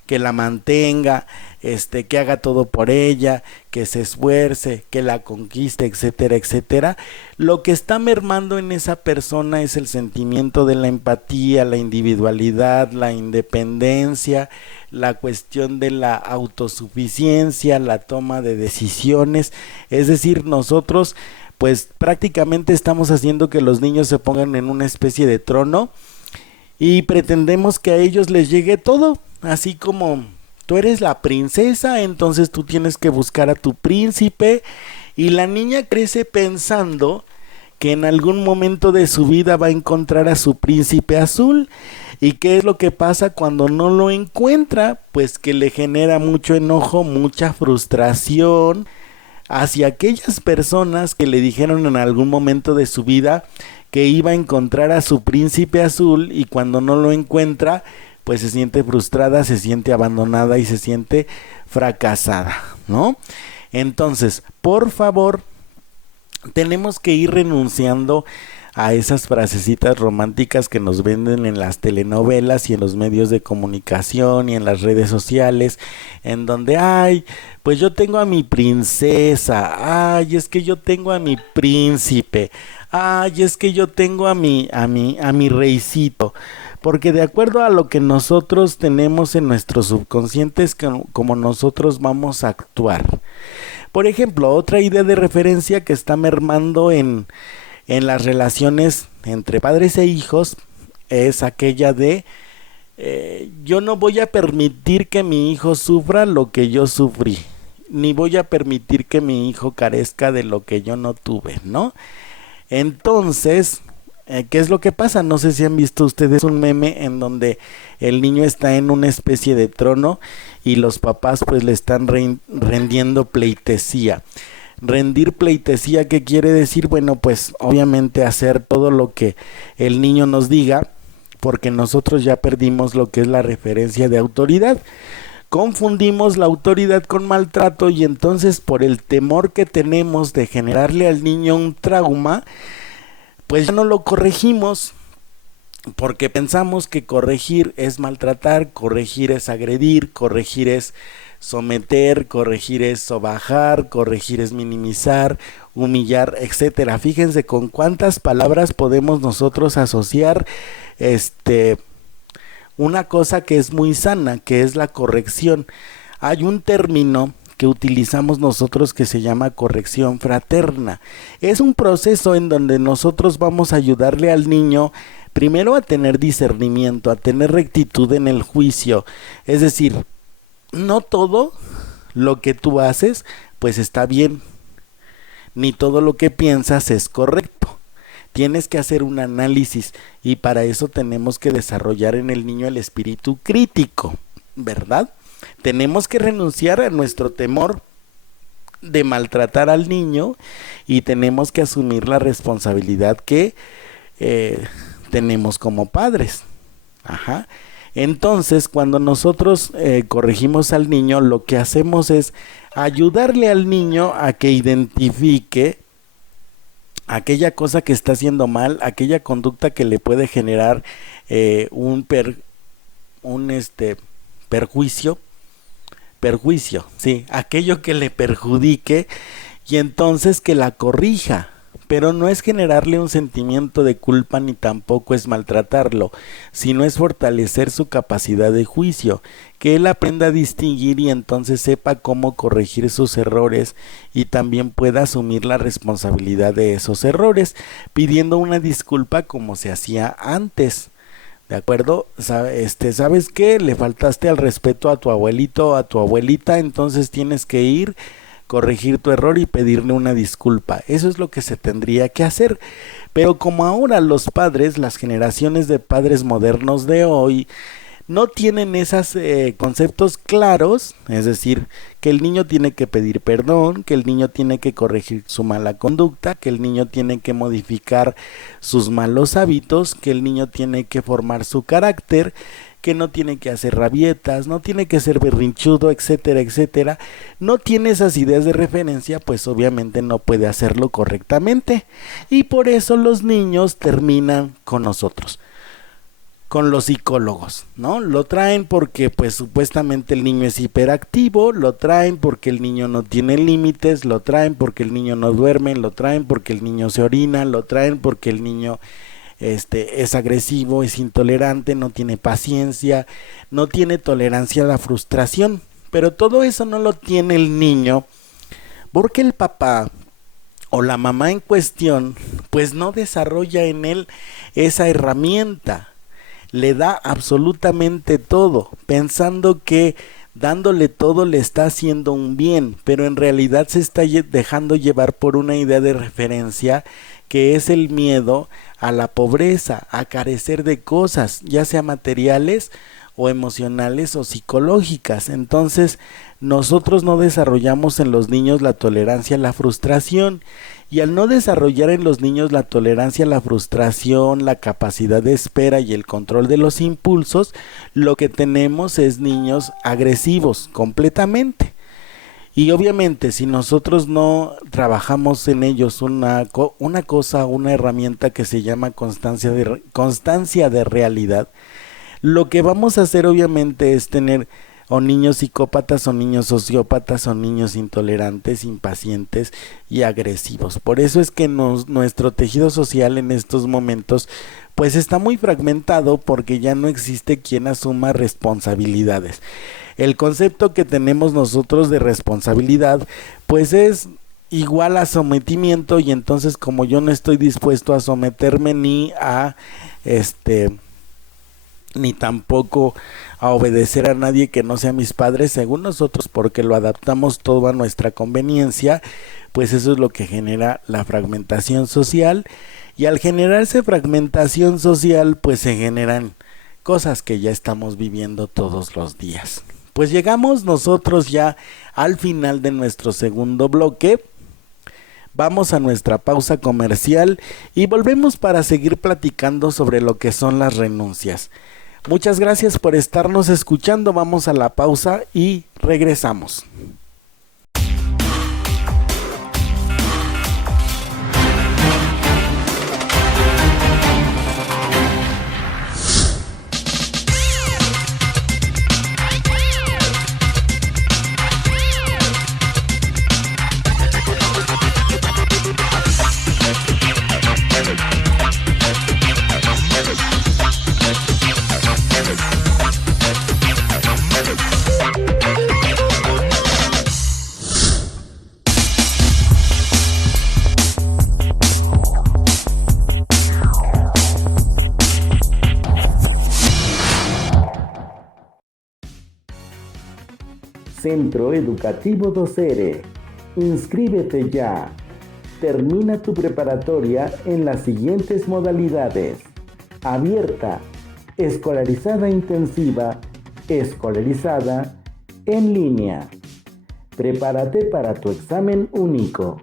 que la mantenga, que haga todo por ella, que se esfuerce, que la conquiste, etcétera, etcétera. Lo que está mermando en esa persona es el sentimiento de la empatía, la individualidad, la independencia, la cuestión de la autosuficiencia, la toma de decisiones. Es decir, nosotros pues prácticamente estamos haciendo que los niños se pongan en una especie de trono y pretendemos que a ellos les llegue todo, así como tú eres la princesa, entonces tú tienes que buscar a tu príncipe, y la niña crece pensando que en algún momento de su vida va a encontrar a su príncipe azul. ¿Y qué es lo que pasa cuando no lo encuentra? Pues que le genera mucho enojo, mucha frustración hacia aquellas personas que le dijeron en algún momento de su vida que iba a encontrar a su príncipe azul, y cuando no lo encuentra, pues se siente frustrada, se siente abandonada y se siente fracasada, ¿no? Entonces, por favor, tenemos que ir renunciando a esas frasecitas románticas que nos venden en las telenovelas y en los medios de comunicación y en las redes sociales, en donde, ay, pues yo tengo a mi princesa, ay, es que yo tengo a mi príncipe, Ay, es que yo tengo a mi reycito, porque de acuerdo a lo que nosotros tenemos en nuestro subconsciente es como nosotros vamos a actuar. Por ejemplo, otra idea de referencia que está mermando en las relaciones entre padres e hijos es aquella de yo no voy a permitir que mi hijo sufra lo que yo sufrí, ni voy a permitir que mi hijo carezca de lo que yo no tuve, ¿no? Entonces, ¿qué es lo que pasa? No sé si han visto ustedes un meme en donde el niño está en una especie de trono y los papás pues le están rendiendo pleitesía. Rendir pleitesía, ¿qué quiere decir? Bueno, pues obviamente hacer todo lo que el niño nos diga, porque nosotros ya perdimos lo que es la referencia de autoridad. Confundimos la autoridad con maltrato y entonces por el temor que tenemos de generarle al niño un trauma, pues ya no lo corregimos, porque pensamos que corregir es maltratar, corregir es agredir, corregir es someter, corregir es sobajar, corregir es minimizar, humillar, etcétera. Fíjense con cuántas palabras podemos nosotros asociar una cosa que es muy sana, que es la corrección. Hay un término que utilizamos nosotros que se llama corrección fraterna. Es un proceso en donde nosotros vamos a ayudarle al niño primero a tener discernimiento, a tener rectitud en el juicio. Es decir, no todo lo que tú haces pues está bien, ni todo lo que piensas es correcto. Tienes que hacer un análisis y para eso tenemos que desarrollar en el niño el espíritu crítico, ¿verdad? Tenemos que renunciar a nuestro temor de maltratar al niño y tenemos que asumir la responsabilidad que tenemos como padres. Ajá. Entonces, cuando nosotros corregimos al niño, lo que hacemos es ayudarle al niño a que identifique aquella cosa que está haciendo mal, aquella conducta que le puede generar un perjuicio, sí, aquello que le perjudique y entonces que la corrija. Pero no es generarle un sentimiento de culpa ni tampoco es maltratarlo, sino es fortalecer su capacidad de juicio, que él aprenda a distinguir y entonces sepa cómo corregir sus errores y también pueda asumir la responsabilidad de esos errores, pidiendo una disculpa como se hacía antes. ¿De acuerdo? ¿Sabes qué? Le faltaste al respeto a tu abuelito o a tu abuelita, entonces tienes que ir, corregir tu error y pedirle una disculpa. Eso es lo que se tendría que hacer. Pero como ahora los padres, las generaciones de padres modernos de hoy, no tienen esos conceptos claros, es decir, que el niño tiene que pedir perdón, que el niño tiene que corregir su mala conducta, que el niño tiene que modificar sus malos hábitos, que el niño tiene que formar su carácter, que no tiene que hacer rabietas, no tiene que ser berrinchudo, etcétera, etcétera. No tiene esas ideas de referencia, pues obviamente no puede hacerlo correctamente. Y por eso los niños terminan con nosotros, con los psicólogos, ¿no? Lo traen porque pues supuestamente el niño es hiperactivo, lo traen porque el niño no tiene límites, lo traen porque el niño no duerme, lo traen porque el niño se orina, lo traen porque el niño es agresivo, es intolerante, no tiene paciencia, no tiene tolerancia a la frustración. Pero todo eso no lo tiene el niño porque el papá o la mamá en cuestión pues no desarrolla en él esa herramienta. Le da absolutamente todo, pensando que dándole todo le está haciendo un bien, pero en realidad se está dejando llevar por una idea de referencia que es el miedo a la pobreza, a carecer de cosas, ya sea materiales o emocionales o psicológicas. Entonces, nosotros no desarrollamos en los niños la tolerancia a la frustración, y al no desarrollar en los niños la tolerancia a la frustración, la capacidad de espera y el control de los impulsos, lo que tenemos es niños agresivos completamente. Y obviamente si nosotros no trabajamos en ellos una herramienta que se llama constancia de realidad, lo que vamos a hacer obviamente es tener o niños psicópatas o niños sociópatas o niños intolerantes, impacientes y agresivos. Por eso es que nuestro tejido social en estos momentos pues está muy fragmentado, porque ya no existe quien asuma responsabilidades. El concepto que tenemos nosotros de responsabilidad pues es igual a sometimiento, y entonces como yo no estoy dispuesto a someterme ni tampoco a obedecer a nadie que no sea mis padres, según nosotros, porque lo adaptamos todo a nuestra conveniencia, pues eso es lo que genera la fragmentación social. Y al generarse fragmentación social, pues se generan cosas que ya estamos viviendo todos los días. Pues llegamos nosotros ya al final de nuestro segundo bloque. Vamos a nuestra pausa comercial y volvemos para seguir platicando sobre lo que son las renuncias. Muchas gracias por estarnos escuchando. Vamos a la pausa y regresamos. Centro Educativo Docere. Inscríbete ya. Termina tu preparatoria en las siguientes modalidades: abierta, escolarizada intensiva, escolarizada, en línea. Prepárate para tu examen único.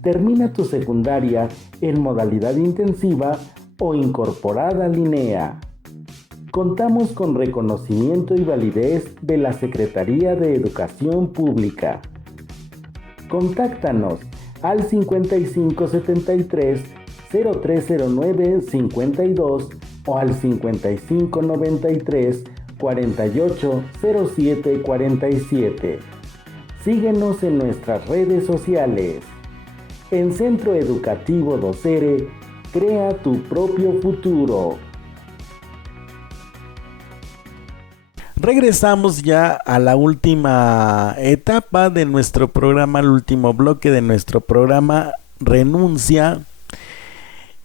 Termina tu secundaria en modalidad intensiva o incorporada línea. Contamos con reconocimiento y validez de la Secretaría de Educación Pública. Contáctanos al 5573-0309-52 o al 5593-480747. Síguenos en nuestras redes sociales. En Centro Educativo Docere, crea tu propio futuro. Regresamos ya a la última etapa de nuestro programa, el último bloque de nuestro programa Renuncia,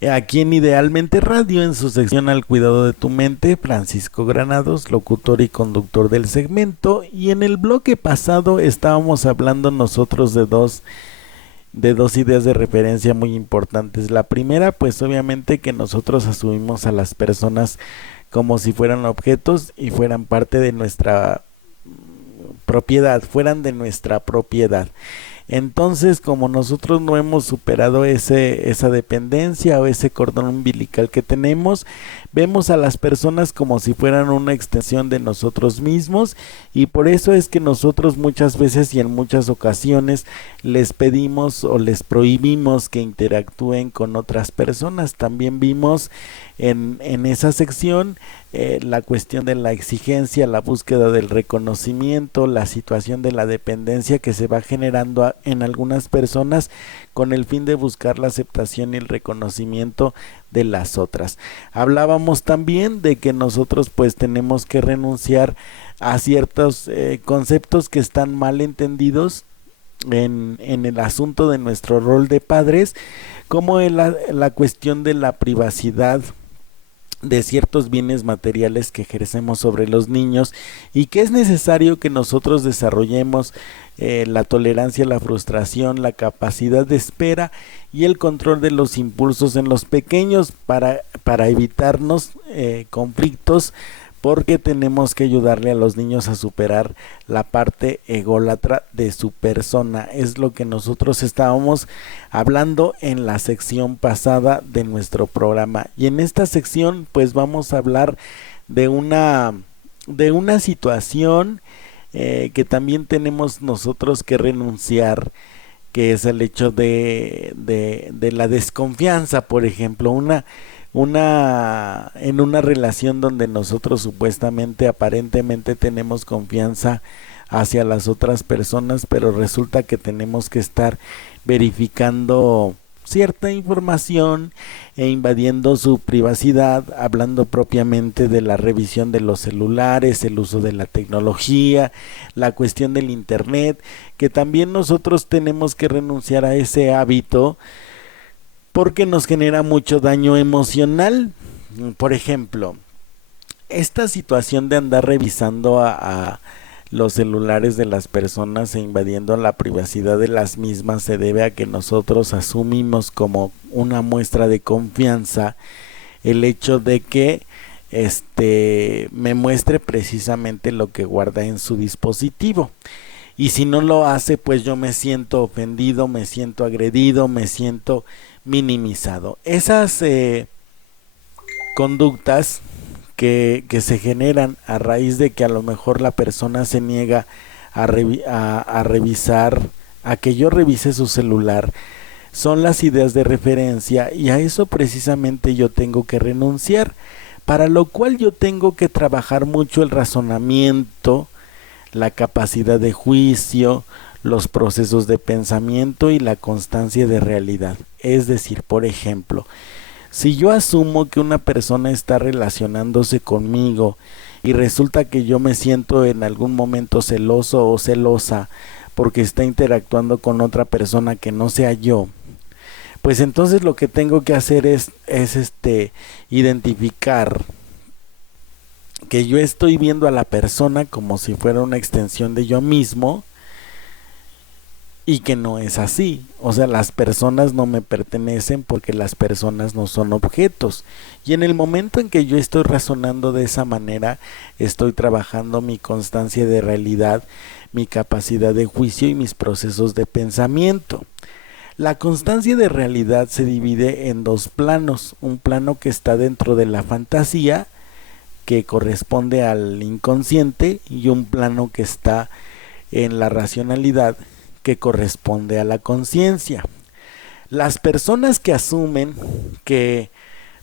aquí en Idealmente Radio, en su sección Al Cuidado de tu Mente. Francisco Granados, locutor y conductor del segmento. Y en el bloque pasado estábamos hablando nosotros de dos ideas de referencia muy importantes. La primera, pues obviamente que nosotros asumimos a las personas como si fueran objetos y fueran parte de nuestra propiedad, fueran de nuestra propiedad. Entonces, como nosotros no hemos superado esa dependencia o ese cordón umbilical que tenemos, vemos a las personas como si fueran una extensión de nosotros mismos, y por eso es que nosotros muchas veces y en muchas ocasiones les pedimos o les prohibimos que interactúen con otras personas. También vimos en esa sección la cuestión de la exigencia, la búsqueda del reconocimiento, la situación de la dependencia que se va generando en algunas personas con el fin de buscar la aceptación y el reconocimiento de las otras. Hablábamos también de que nosotros pues tenemos que renunciar a ciertos conceptos que están mal entendidos en el asunto de nuestro rol de padres, como la cuestión de la privacidad de ciertos bienes materiales que ejercemos sobre los niños, y que es necesario que nosotros desarrollemos la tolerancia a la frustración, la capacidad de espera y el control de los impulsos en los pequeños para evitarnos conflictos, porque tenemos que ayudarle a los niños a superar la parte ególatra de su persona. Es lo que nosotros estábamos hablando en la sección pasada de nuestro programa, y en esta sección pues vamos a hablar de una situación que también tenemos nosotros que renunciar, que es el hecho de la desconfianza. Por ejemplo, en una relación donde nosotros supuestamente, aparentemente tenemos confianza hacia las otras personas, pero resulta que tenemos que estar verificando cierta información e invadiendo su privacidad, hablando propiamente de la revisión de los celulares, el uso de la tecnología, la cuestión del internet, que también nosotros tenemos que renunciar a ese hábito porque nos genera mucho daño emocional. Por ejemplo, esta situación de andar revisando a los celulares de las personas e invadiendo la privacidad de las mismas se debe a que nosotros asumimos como una muestra de confianza el hecho de que me muestre precisamente lo que guarda en su dispositivo. Y si no lo hace, pues yo me siento ofendido, me siento agredido, me siento minimizado. Esas conductas que se generan a raíz de que a lo mejor la persona se niega a revisar, a que yo revise su celular, son las ideas de referencia, y a eso precisamente yo tengo que renunciar, para lo cual yo tengo que trabajar mucho el razonamiento, la capacidad de juicio, los procesos de pensamiento y la constancia de realidad. Es decir, por ejemplo, si yo asumo que una persona está relacionándose conmigo y resulta que yo me siento en algún momento celoso o celosa porque está interactuando con otra persona que no sea yo, pues entonces lo que tengo que hacer es identificar que yo estoy viendo a la persona como si fuera una extensión de yo mismo, y que no es así. O sea, las personas no me pertenecen porque las personas no son objetos. Y en el momento en que yo estoy razonando de esa manera, estoy trabajando mi constancia de realidad, mi capacidad de juicio y mis procesos de pensamiento. La constancia de realidad se divide en dos planos: un plano que está dentro de la fantasía, que corresponde al inconsciente, y un plano que está en la racionalidad, que corresponde a la conciencia. Las personas que asumen que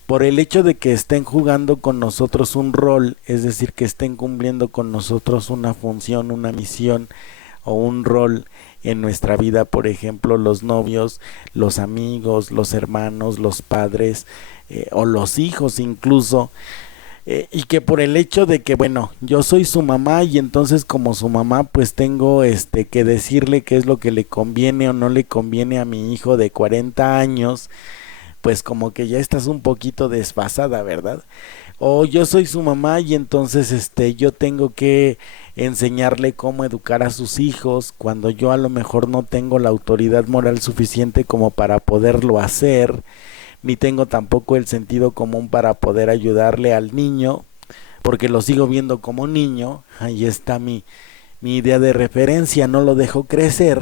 por el hecho de que estén jugando con nosotros un rol, es decir, que estén cumpliendo con nosotros una función, una misión o un rol en nuestra vida, por ejemplo, los novios, los amigos, los hermanos, los padres o los hijos incluso, y que por el hecho de que, bueno, yo soy su mamá y entonces como su mamá pues tengo que decirle qué es lo que le conviene o no le conviene a mi hijo de 40 años, pues como que ya estás un poquito desfasada, ¿verdad? O yo soy su mamá y entonces yo tengo que enseñarle cómo educar a sus hijos cuando yo a lo mejor no tengo la autoridad moral suficiente como para poderlo hacer, ni tengo tampoco el sentido común para poder ayudarle al niño, porque lo sigo viendo como niño. Ahí está mi idea de referencia, no lo dejo crecer,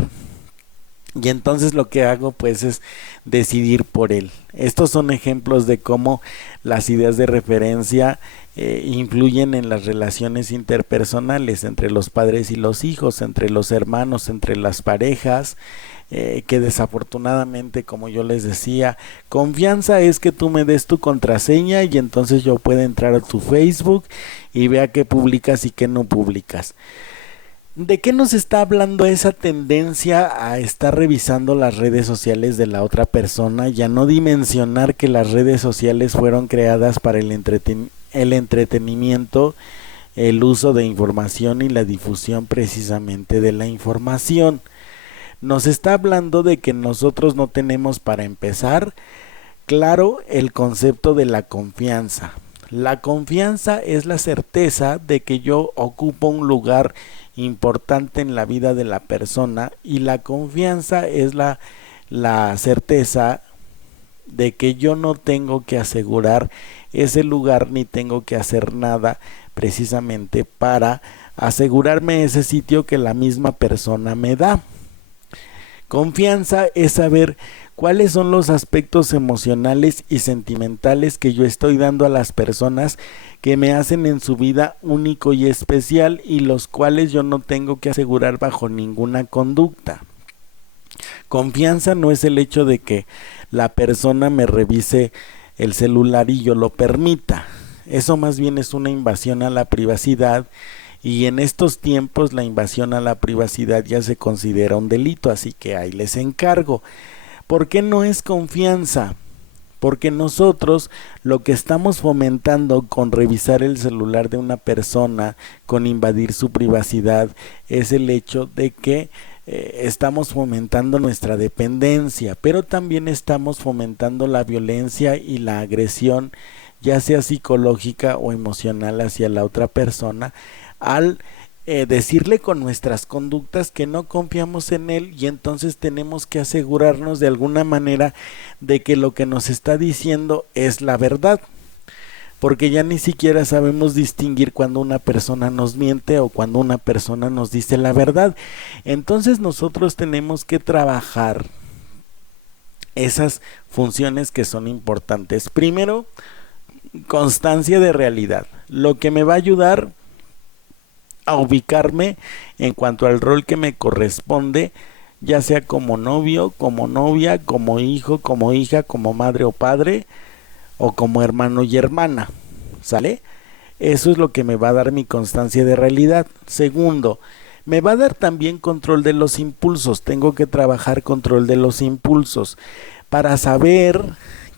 y entonces lo que hago pues es decidir por él. Estos son ejemplos de cómo las ideas de referencia influyen en las relaciones interpersonales entre los padres y los hijos, entre los hermanos, entre las parejas, que desafortunadamente, como yo les decía, confianza es que tú me des tu contraseña y entonces yo puedo entrar a tu Facebook y vea qué publicas y qué no publicas. ¿De qué nos está hablando esa tendencia a estar revisando las redes sociales de la otra persona y a no dimensionar que las redes sociales fueron creadas para el entretenimiento, el uso de información y la difusión precisamente de la información? Nos está hablando de que nosotros no tenemos, para empezar, claro, el concepto de la confianza. La confianza es la certeza de que yo ocupo un lugar importante en la vida de la persona, y la confianza es la certeza de que yo no tengo que asegurar ese lugar ni tengo que hacer nada precisamente para asegurarme ese sitio que la misma persona me da. Confianza es saber cuáles son los aspectos emocionales y sentimentales que yo estoy dando a las personas que me hacen en su vida único y especial, y los cuales yo no tengo que asegurar bajo ninguna conducta. Confianza no es el hecho de que la persona me revise el celular y yo lo permita. Eso más bien es una invasión a la privacidad, y en estos tiempos la invasión a la privacidad ya se considera un delito, así que ahí les encargo. ¿Por qué no es confianza? Porque nosotros lo que estamos fomentando con revisar el celular de una persona, con invadir su privacidad, es el hecho de que estamos fomentando nuestra dependencia, pero también estamos fomentando la violencia y la agresión, ya sea psicológica o emocional, hacia la otra persona, al decirle con nuestras conductas que no confiamos en él, y entonces tenemos que asegurarnos de alguna manera de que lo que nos está diciendo es la verdad, porque ya ni siquiera sabemos distinguir cuando una persona nos miente o cuando una persona nos dice la verdad. Entonces nosotros tenemos que trabajar esas funciones que son importantes. Primero, constancia de realidad, lo que me va a ayudar a ubicarme en cuanto al rol que me corresponde, ya sea como novio, como novia, como hijo, como hija, como madre o padre, o como hermano y hermana, ¿sale? Eso es lo que me va a dar mi constancia de realidad. Segundo, me va a dar también control de los impulsos. Tengo que trabajar control de los impulsos para saber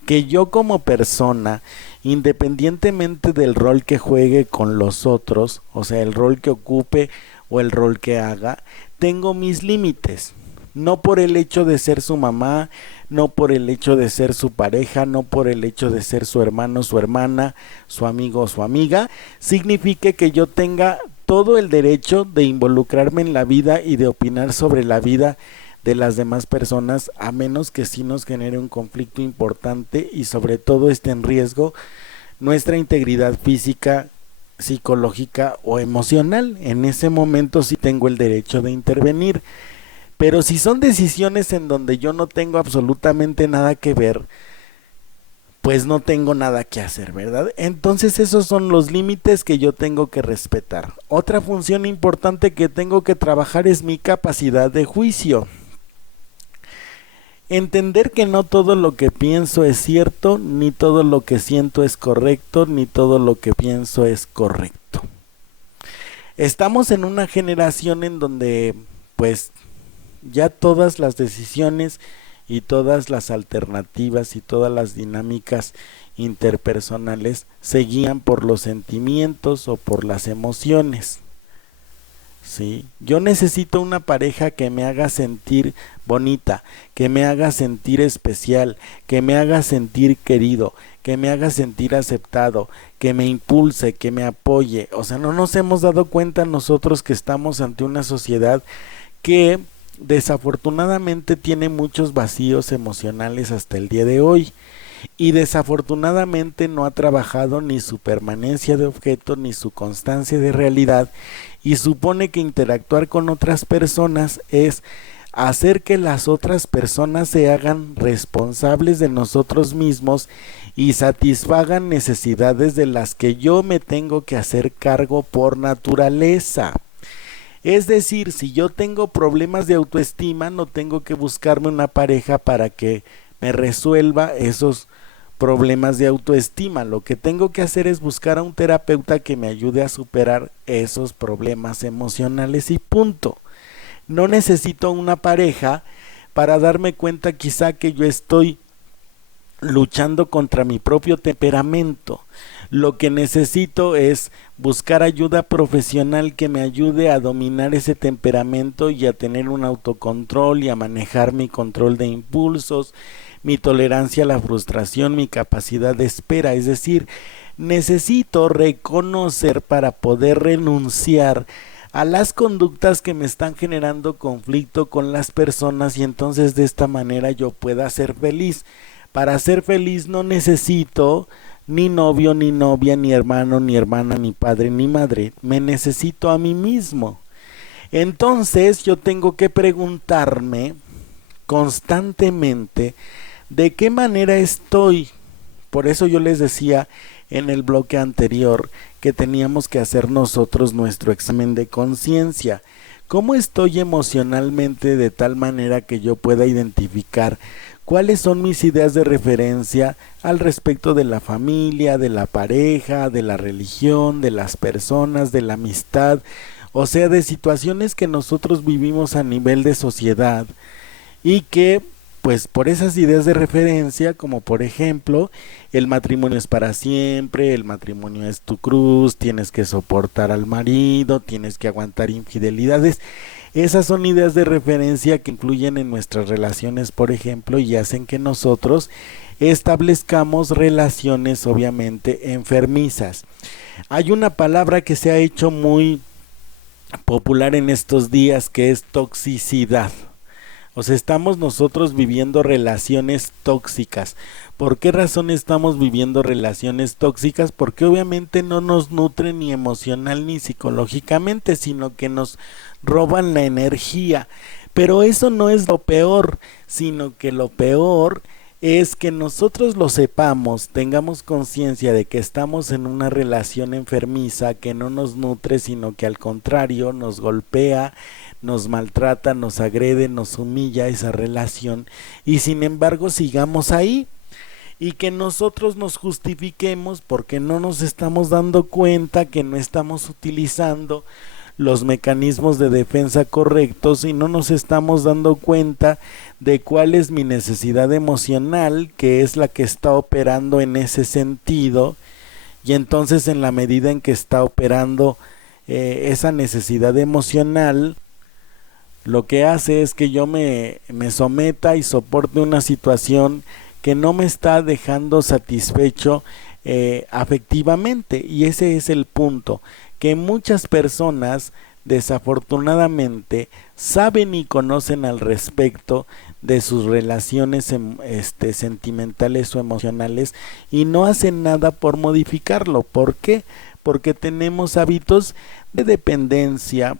que yo como persona, independientemente del rol que juegue con los otros, o sea, el rol que ocupe o el rol que haga, tengo mis límites. No por el hecho de ser su mamá, no por el hecho de ser su pareja, no por el hecho de ser su hermano, su hermana, su amigo o su amiga, signifique que yo tenga todo el derecho de involucrarme en la vida y de opinar sobre la vida de las demás personas, a menos que sí nos genere un conflicto importante y sobre todo esté en riesgo nuestra integridad física, psicológica o emocional. En ese momento sí tengo el derecho de intervenir. Pero si son decisiones en donde yo no tengo absolutamente nada que ver, pues no tengo nada que hacer, ¿verdad? Entonces esos son los límites que yo tengo que respetar. Otra función importante que tengo que trabajar es mi capacidad de juicio. Entender que no todo lo que pienso es cierto, ni todo lo que siento es correcto, ni todo lo que pienso es correcto. Estamos en una generación en donde, pues, ya todas las decisiones y todas las alternativas y todas las dinámicas interpersonales se guían por los sentimientos o por las emociones. ¿Sí? Yo necesito una pareja que me haga sentir bonita, que me haga sentir especial, que me haga sentir querido, que me haga sentir aceptado, que me impulse, que me apoye. O sea, no nos hemos dado cuenta nosotros que estamos ante una sociedad que desafortunadamente tiene muchos vacíos emocionales hasta el día de hoy, y desafortunadamente no ha trabajado ni su permanencia de objeto ni su constancia de realidad, y supone que interactuar con otras personas es hacer que las otras personas se hagan responsables de nosotros mismos y satisfagan necesidades de las que yo me tengo que hacer cargo por naturaleza. Es decir, si yo tengo problemas de autoestima, no tengo que buscarme una pareja para que me resuelva esos problemas de autoestima. Lo que tengo que hacer es buscar a un terapeuta que me ayude a superar esos problemas emocionales y punto. No necesito una pareja para darme cuenta quizá que yo estoy luchando contra mi propio temperamento. Lo que necesito es buscar ayuda profesional que me ayude a dominar ese temperamento y a tener un autocontrol y a manejar mi control de impulsos, mi tolerancia a la frustración, mi capacidad de espera. Es decir, necesito reconocer para poder renunciar a las conductas que me están generando conflicto con las personas, y entonces de esta manera yo pueda ser feliz. Para ser feliz no necesito ni novio, ni novia, ni hermano, ni hermana, ni padre, ni madre. Me necesito a mí mismo. Entonces yo tengo que preguntarme constantemente de qué manera estoy. Por eso yo les decía en el bloque anterior que teníamos que hacer nosotros nuestro examen de conciencia. ¿Cómo estoy emocionalmente de tal manera que yo pueda identificar cuáles son mis ideas de referencia al respecto de la familia, de la pareja, de la religión, de las personas, de la amistad, o sea, de situaciones que nosotros vivimos a nivel de sociedad y que pues por esas ideas de referencia, como por ejemplo, el matrimonio es para siempre, el matrimonio es tu cruz, tienes que soportar al marido, tienes que aguantar infidelidades, esas son ideas de referencia que influyen en nuestras relaciones, por ejemplo, y hacen que nosotros establezcamos relaciones obviamente enfermizas. Hay una palabra que se ha hecho muy popular en estos días que es toxicidad. O sea, estamos nosotros viviendo relaciones tóxicas. ¿Por qué razón estamos viviendo relaciones tóxicas? Porque obviamente no nos nutren ni emocional ni psicológicamente, sino que nos roban la energía. Pero eso no es lo peor, sino que lo peor es que nosotros lo sepamos, tengamos conciencia de que estamos en una relación enfermiza que no nos nutre, sino que al contrario nos golpea, nos maltrata, nos agrede, nos humilla esa relación, y sin embargo sigamos ahí, y que nosotros nos justifiquemos porque no nos estamos dando cuenta que no estamos utilizando los mecanismos de defensa correctos y no nos estamos dando cuenta de cuál es mi necesidad emocional, que es la que está operando en ese sentido, y entonces en la medida en que está operando esa necesidad emocional, lo que hace es que yo me someta y soporte una situación que no me está dejando satisfecho afectivamente, y ese es el punto, que muchas personas desafortunadamente saben y conocen al respecto de sus relaciones sentimentales o emocionales y no hacen nada por modificarlo. ¿Por qué? Porque tenemos hábitos de dependencia,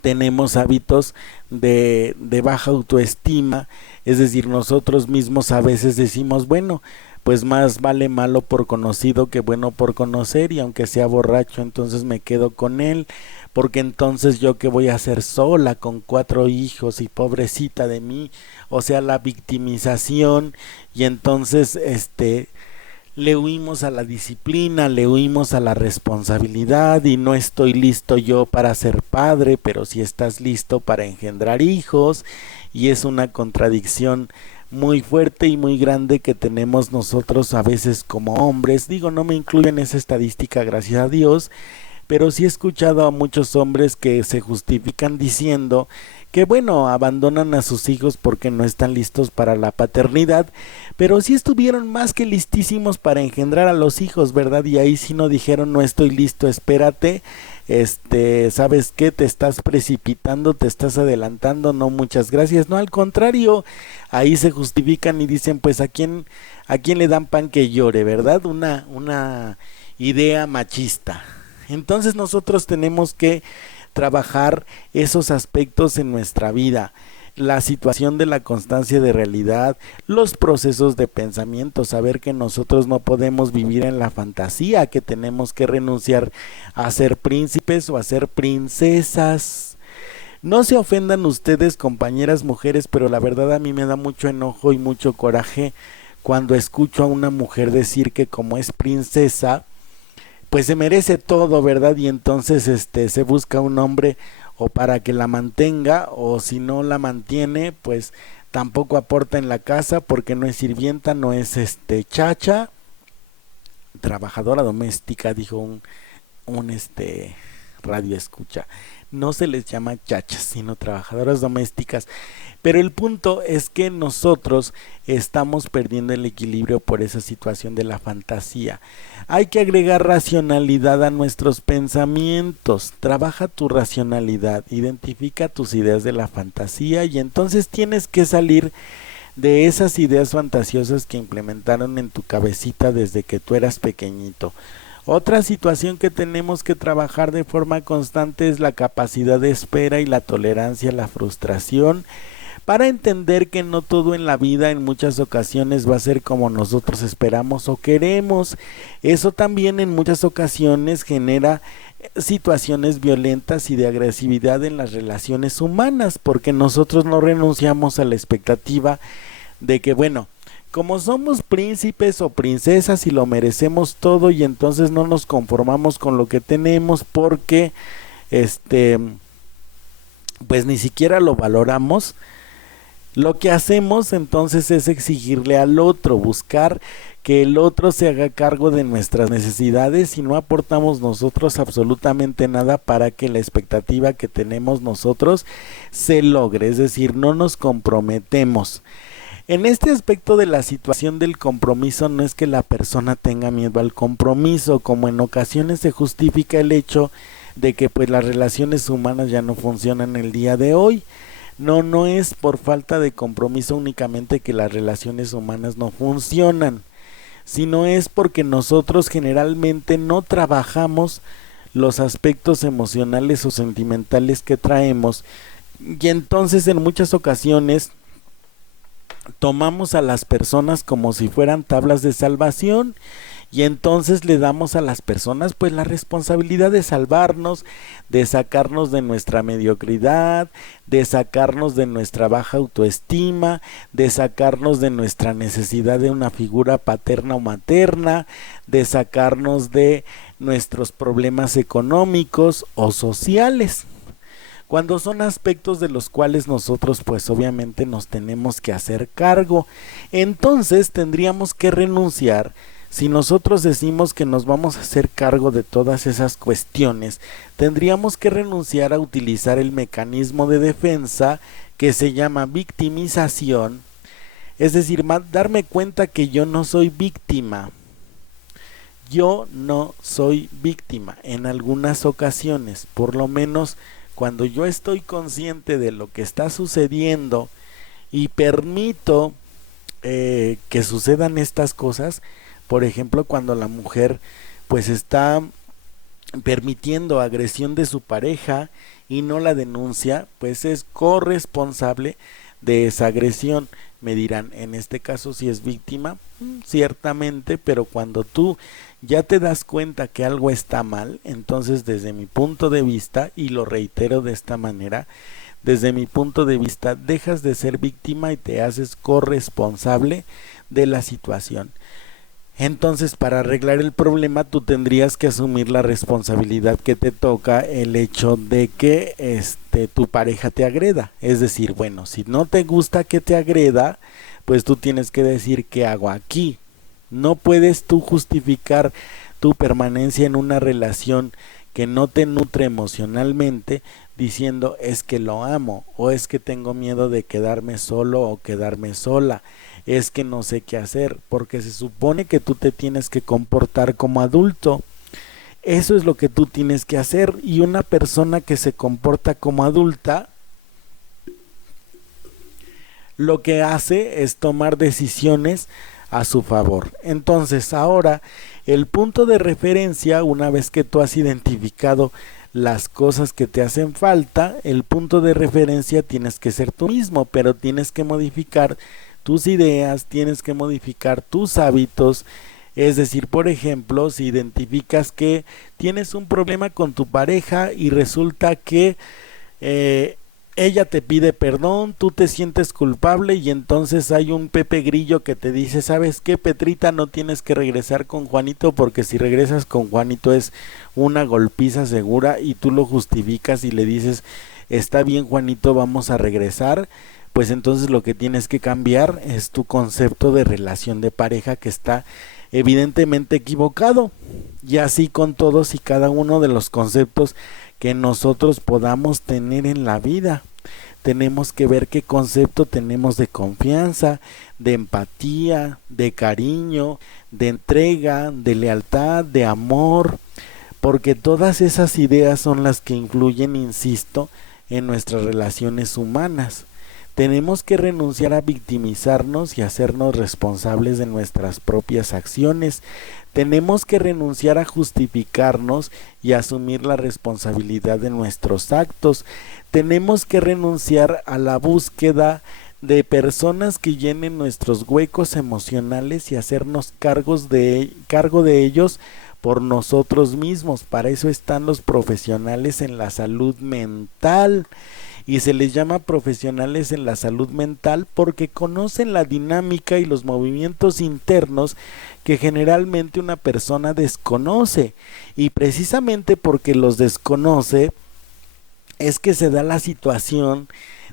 tenemos hábitos de baja autoestima, es decir, nosotros mismos a veces decimos, bueno, pues más vale malo por conocido que bueno por conocer, y aunque sea borracho entonces me quedo con él, porque entonces yo qué voy a hacer sola con 4 hijos y pobrecita de mí, o sea, la victimización, y entonces le huimos a la disciplina, le huimos a la responsabilidad, y no estoy listo yo para ser padre, pero sí estás listo para engendrar hijos, y es una contradicción muy fuerte y muy grande que tenemos nosotros a veces como hombres. Digo, no me incluyo en esa estadística, gracias a Dios, pero sí he escuchado a muchos hombres que se justifican diciendo que bueno, abandonan a sus hijos porque no están listos para la paternidad, pero sí estuvieron más que listísimos para engendrar a los hijos, ¿verdad? Y ahí sí no dijeron, no estoy listo, espérate, ¿sabes qué? Te estás precipitando, te estás adelantando, no, muchas gracias. No, al contrario, ahí se justifican y dicen, pues a quién le dan pan que llore, ¿verdad? Una idea machista. Entonces nosotros tenemos que trabajar esos aspectos en nuestra vida, la situación de la constancia de realidad, los procesos de pensamiento, saber que nosotros no podemos vivir en la fantasía, que tenemos que renunciar a ser príncipes o a ser princesas. No se ofendan ustedes, compañeras mujeres, pero la verdad a mí me da mucho enojo y mucho coraje cuando escucho a una mujer decir que como es princesa, pues se merece todo, ¿verdad? Y entonces se busca un hombre o para que la mantenga, o si no la mantiene, pues tampoco aporta en la casa porque no es sirvienta, no es chacha, trabajadora doméstica, dijo un radio escucha. No se les llama chachas, sino trabajadoras domésticas. Pero el punto es que nosotros estamos perdiendo el equilibrio por esa situación de la fantasía. Hay que agregar racionalidad a nuestros pensamientos. Trabaja tu racionalidad, identifica tus ideas de la fantasía, y entonces tienes que salir de esas ideas fantasiosas que implementaron en tu cabecita desde que tú eras pequeñito. Otra situación que tenemos que trabajar de forma constante es la capacidad de espera y la tolerancia a la frustración, para entender que no todo en la vida en muchas ocasiones va a ser como nosotros esperamos o queremos. Eso también en muchas ocasiones genera situaciones violentas y de agresividad en las relaciones humanas, porque nosotros no renunciamos a la expectativa de que, bueno, como somos príncipes o princesas y lo merecemos todo, y entonces no nos conformamos con lo que tenemos porque pues ni siquiera lo valoramos. Lo que hacemos entonces es exigirle al otro, buscar que el otro se haga cargo de nuestras necesidades, y no aportamos nosotros absolutamente nada para que la expectativa que tenemos nosotros se logre, es decir, no nos comprometemos. En este aspecto de la situación del compromiso, no es que la persona tenga miedo al compromiso, como en ocasiones se justifica el hecho de que pues las relaciones humanas ya no funcionan el día de hoy. No es por falta de compromiso únicamente que las relaciones humanas no funcionan, sino es porque nosotros generalmente no trabajamos los aspectos emocionales o sentimentales que traemos, y entonces en muchas ocasiones tomamos a las personas como si fueran tablas de salvación, y entonces le damos a las personas pues la responsabilidad de salvarnos, de sacarnos de nuestra mediocridad, de sacarnos de nuestra baja autoestima, de sacarnos de nuestra necesidad de una figura paterna o materna, de sacarnos de nuestros problemas económicos o sociales, cuando son aspectos de los cuales nosotros pues obviamente nos tenemos que hacer cargo. Entonces tendríamos que renunciar. Si nosotros decimos que nos vamos a hacer cargo de todas esas cuestiones, tendríamos que renunciar a utilizar el mecanismo de defensa que se llama victimización, es decir, darme cuenta que yo no soy víctima. Yo no soy víctima en algunas ocasiones, por lo menos cuando yo estoy consciente de lo que está sucediendo y permito que sucedan estas cosas. Por ejemplo, cuando la mujer pues está permitiendo agresión de su pareja y no la denuncia, pues es corresponsable de esa agresión. Me dirán, en este caso si es víctima, ciertamente, pero cuando tú ya te das cuenta que algo está mal, entonces desde mi punto de vista, y lo reitero de esta manera, desde mi punto de vista, dejas de ser víctima y te haces corresponsable de la situación. Entonces, para arreglar el problema, tú tendrías que asumir la responsabilidad que te toca el hecho de que tu pareja te agreda. Es decir, bueno, si no te gusta que te agreda, pues tú tienes que decir qué hago aquí. No puedes tú justificar tu permanencia en una relación que no te nutre emocionalmente diciendo es que lo amo, o es que tengo miedo de quedarme solo o quedarme sola, es que no sé qué hacer, porque se supone que tú te tienes que comportar como adulto. Eso es lo que tú tienes que hacer, y una persona que se comporta como adulta lo que hace es tomar decisiones a su favor. Entonces ahora el punto de referencia, una vez que tú has identificado las cosas que te hacen falta, el punto de referencia tienes que ser tú mismo, pero tienes que modificar tus ideas, tienes que modificar tus hábitos. Es decir, por ejemplo, si identificas que tienes un problema con tu pareja y resulta que ella te pide perdón, tú te sientes culpable, y entonces hay un Pepe Grillo que te dice, ¿sabes qué, Petrita? No tienes que regresar con Juanito, porque si regresas con Juanito es una golpiza segura, y tú lo justificas y le dices, está bien, Juanito, vamos a regresar. Pues entonces lo que tienes que cambiar es tu concepto de relación de pareja, que está evidentemente equivocado, y así con todos y cada uno de los conceptos que nosotros podamos tener en la vida. Tenemos que ver qué concepto tenemos de confianza, de empatía, de cariño, de entrega, de lealtad, de amor, porque todas esas ideas son las que influyen, insisto, en nuestras relaciones humanas. Tenemos que renunciar a victimizarnos y hacernos responsables de nuestras propias acciones. Tenemos que renunciar a justificarnos y asumir la responsabilidad de nuestros actos. Tenemos que renunciar a la búsqueda de personas que llenen nuestros huecos emocionales y hacernos cargo de ellos, por nosotros mismos. Para eso están los profesionales en la salud mental. Y se les llama profesionales en la salud mental porque conocen la dinámica y los movimientos internos que generalmente una persona desconoce. Y precisamente porque los desconoce es que se da la situación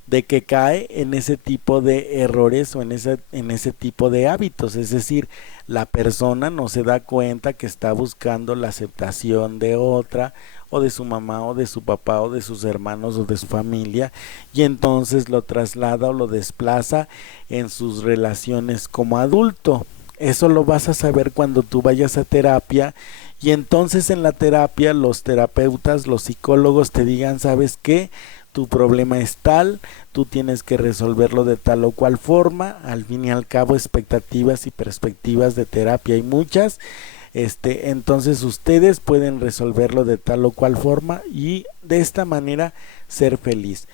de que cae en ese tipo de errores o en ese tipo de hábitos. Es decir, la persona no se da cuenta que está buscando la aceptación de otra, o de su mamá, o de su papá, o de sus hermanos, o de su familia, y entonces lo traslada o lo desplaza en sus relaciones como adulto. Eso lo vas a saber cuando tú vayas a terapia, y entonces en la terapia los terapeutas, los psicólogos te digan, ¿sabes qué? Tu problema es tal, tú tienes que resolverlo de tal o cual forma. Al fin y al cabo, expectativas y perspectivas de terapia hay muchas. Entonces ustedes pueden resolverlo de tal o cual forma y de esta manera ser feliz.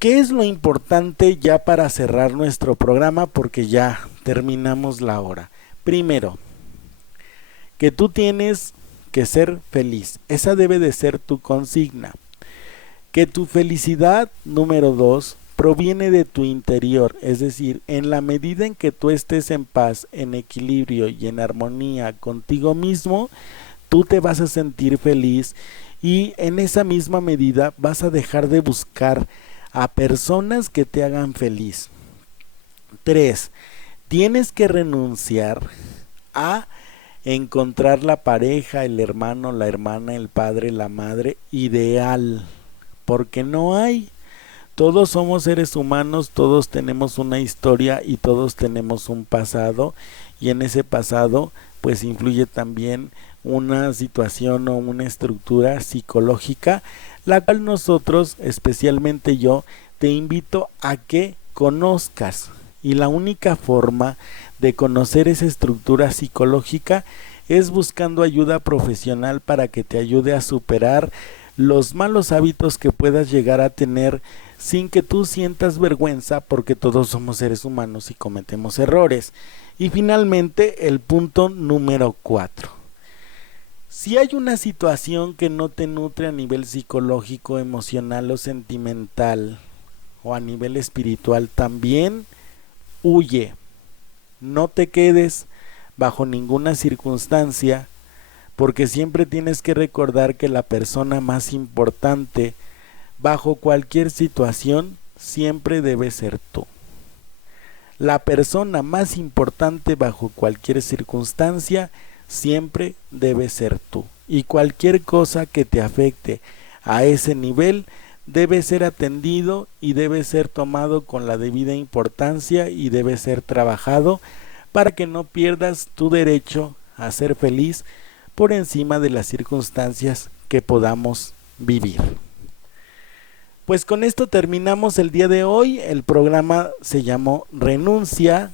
¿Qué es lo importante ya para cerrar nuestro programa? Porque ya terminamos la hora. Primero, que tú tienes que ser feliz. Esa debe de ser tu consigna. Que tu felicidad, número 2, proviene de tu interior, es decir, en la medida en que tú estés en paz, en equilibrio y en armonía contigo mismo, tú te vas a sentir feliz y en esa misma medida vas a dejar de buscar a personas que te hagan feliz. 3. Tienes que renunciar a encontrar la pareja, el hermano, la hermana, el padre, la madre ideal, porque no hay. Todos somos seres humanos, todos tenemos una historia y todos tenemos un pasado, y en ese pasado pues influye también una situación o una estructura psicológica, la cual nosotros, especialmente yo, te invito a que conozcas. Y la única forma de conocer esa estructura psicológica es buscando ayuda profesional para que te ayude a superar los malos hábitos que puedas llegar a tener sin que tú sientas vergüenza, porque todos somos seres humanos y cometemos errores. Y finalmente, el punto número 4. Si hay una situación que no te nutre a nivel psicológico, emocional o sentimental, o a nivel espiritual también, huye. No te quedes bajo ninguna circunstancia, porque siempre tienes que recordar que la persona más importante bajo cualquier situación siempre debe ser tú. La persona más importante bajo cualquier circunstancia siempre debe ser tú. Y cualquier cosa que te afecte a ese nivel debe ser atendido y debe ser tomado con la debida importancia y debe ser trabajado para que no pierdas tu derecho a ser feliz por encima de las circunstancias que podamos vivir. Pues con esto terminamos el día de hoy. El programa se llamó Renuncia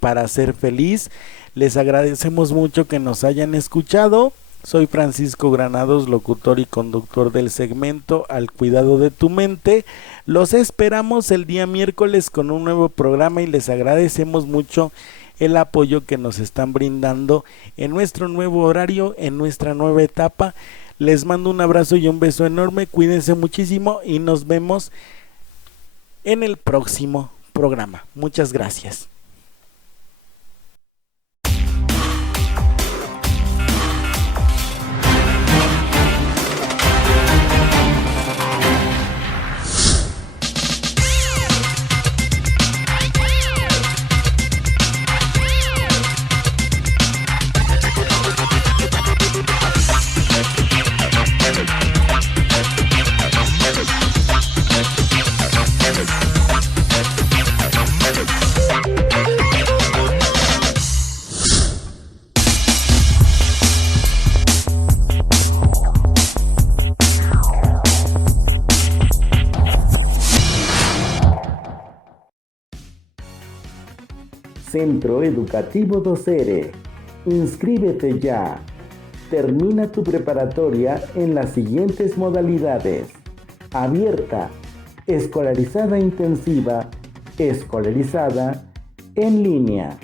para ser feliz. Les agradecemos mucho que nos hayan escuchado. Soy Francisco Granados, locutor y conductor del segmento Al Cuidado de tu Mente. Los esperamos el día miércoles con un nuevo programa y les agradecemos mucho el apoyo que nos están brindando en nuestro nuevo horario, en nuestra nueva etapa. Les mando un abrazo y un beso enorme, cuídense muchísimo y nos vemos en el próximo programa. Muchas gracias. Centro Educativo Docere. Inscríbete ya. Termina tu preparatoria en las siguientes modalidades: abierta, escolarizada intensiva, escolarizada, en línea.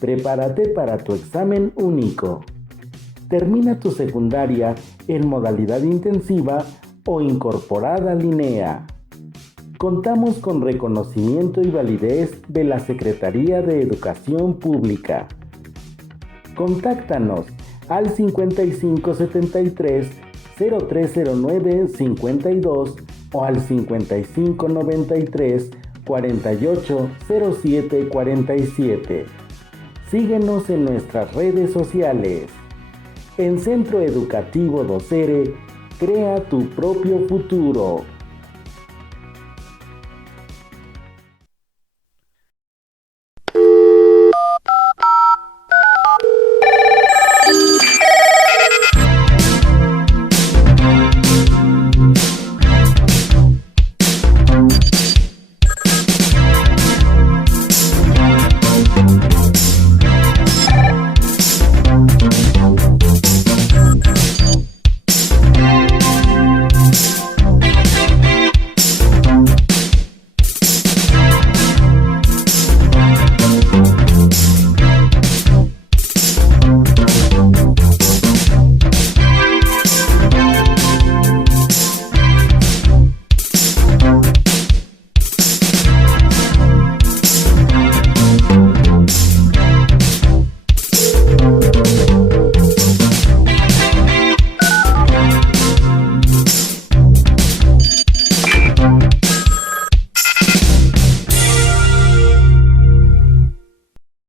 Prepárate para tu examen único. Termina tu secundaria en modalidad intensiva o incorporada línea. Contamos con reconocimiento y validez de la Secretaría de Educación Pública. Contáctanos al 5573 0309 52 o al 5593 4807 47. Síguenos en nuestras redes sociales. En Centro Educativo Docere, crea tu propio futuro.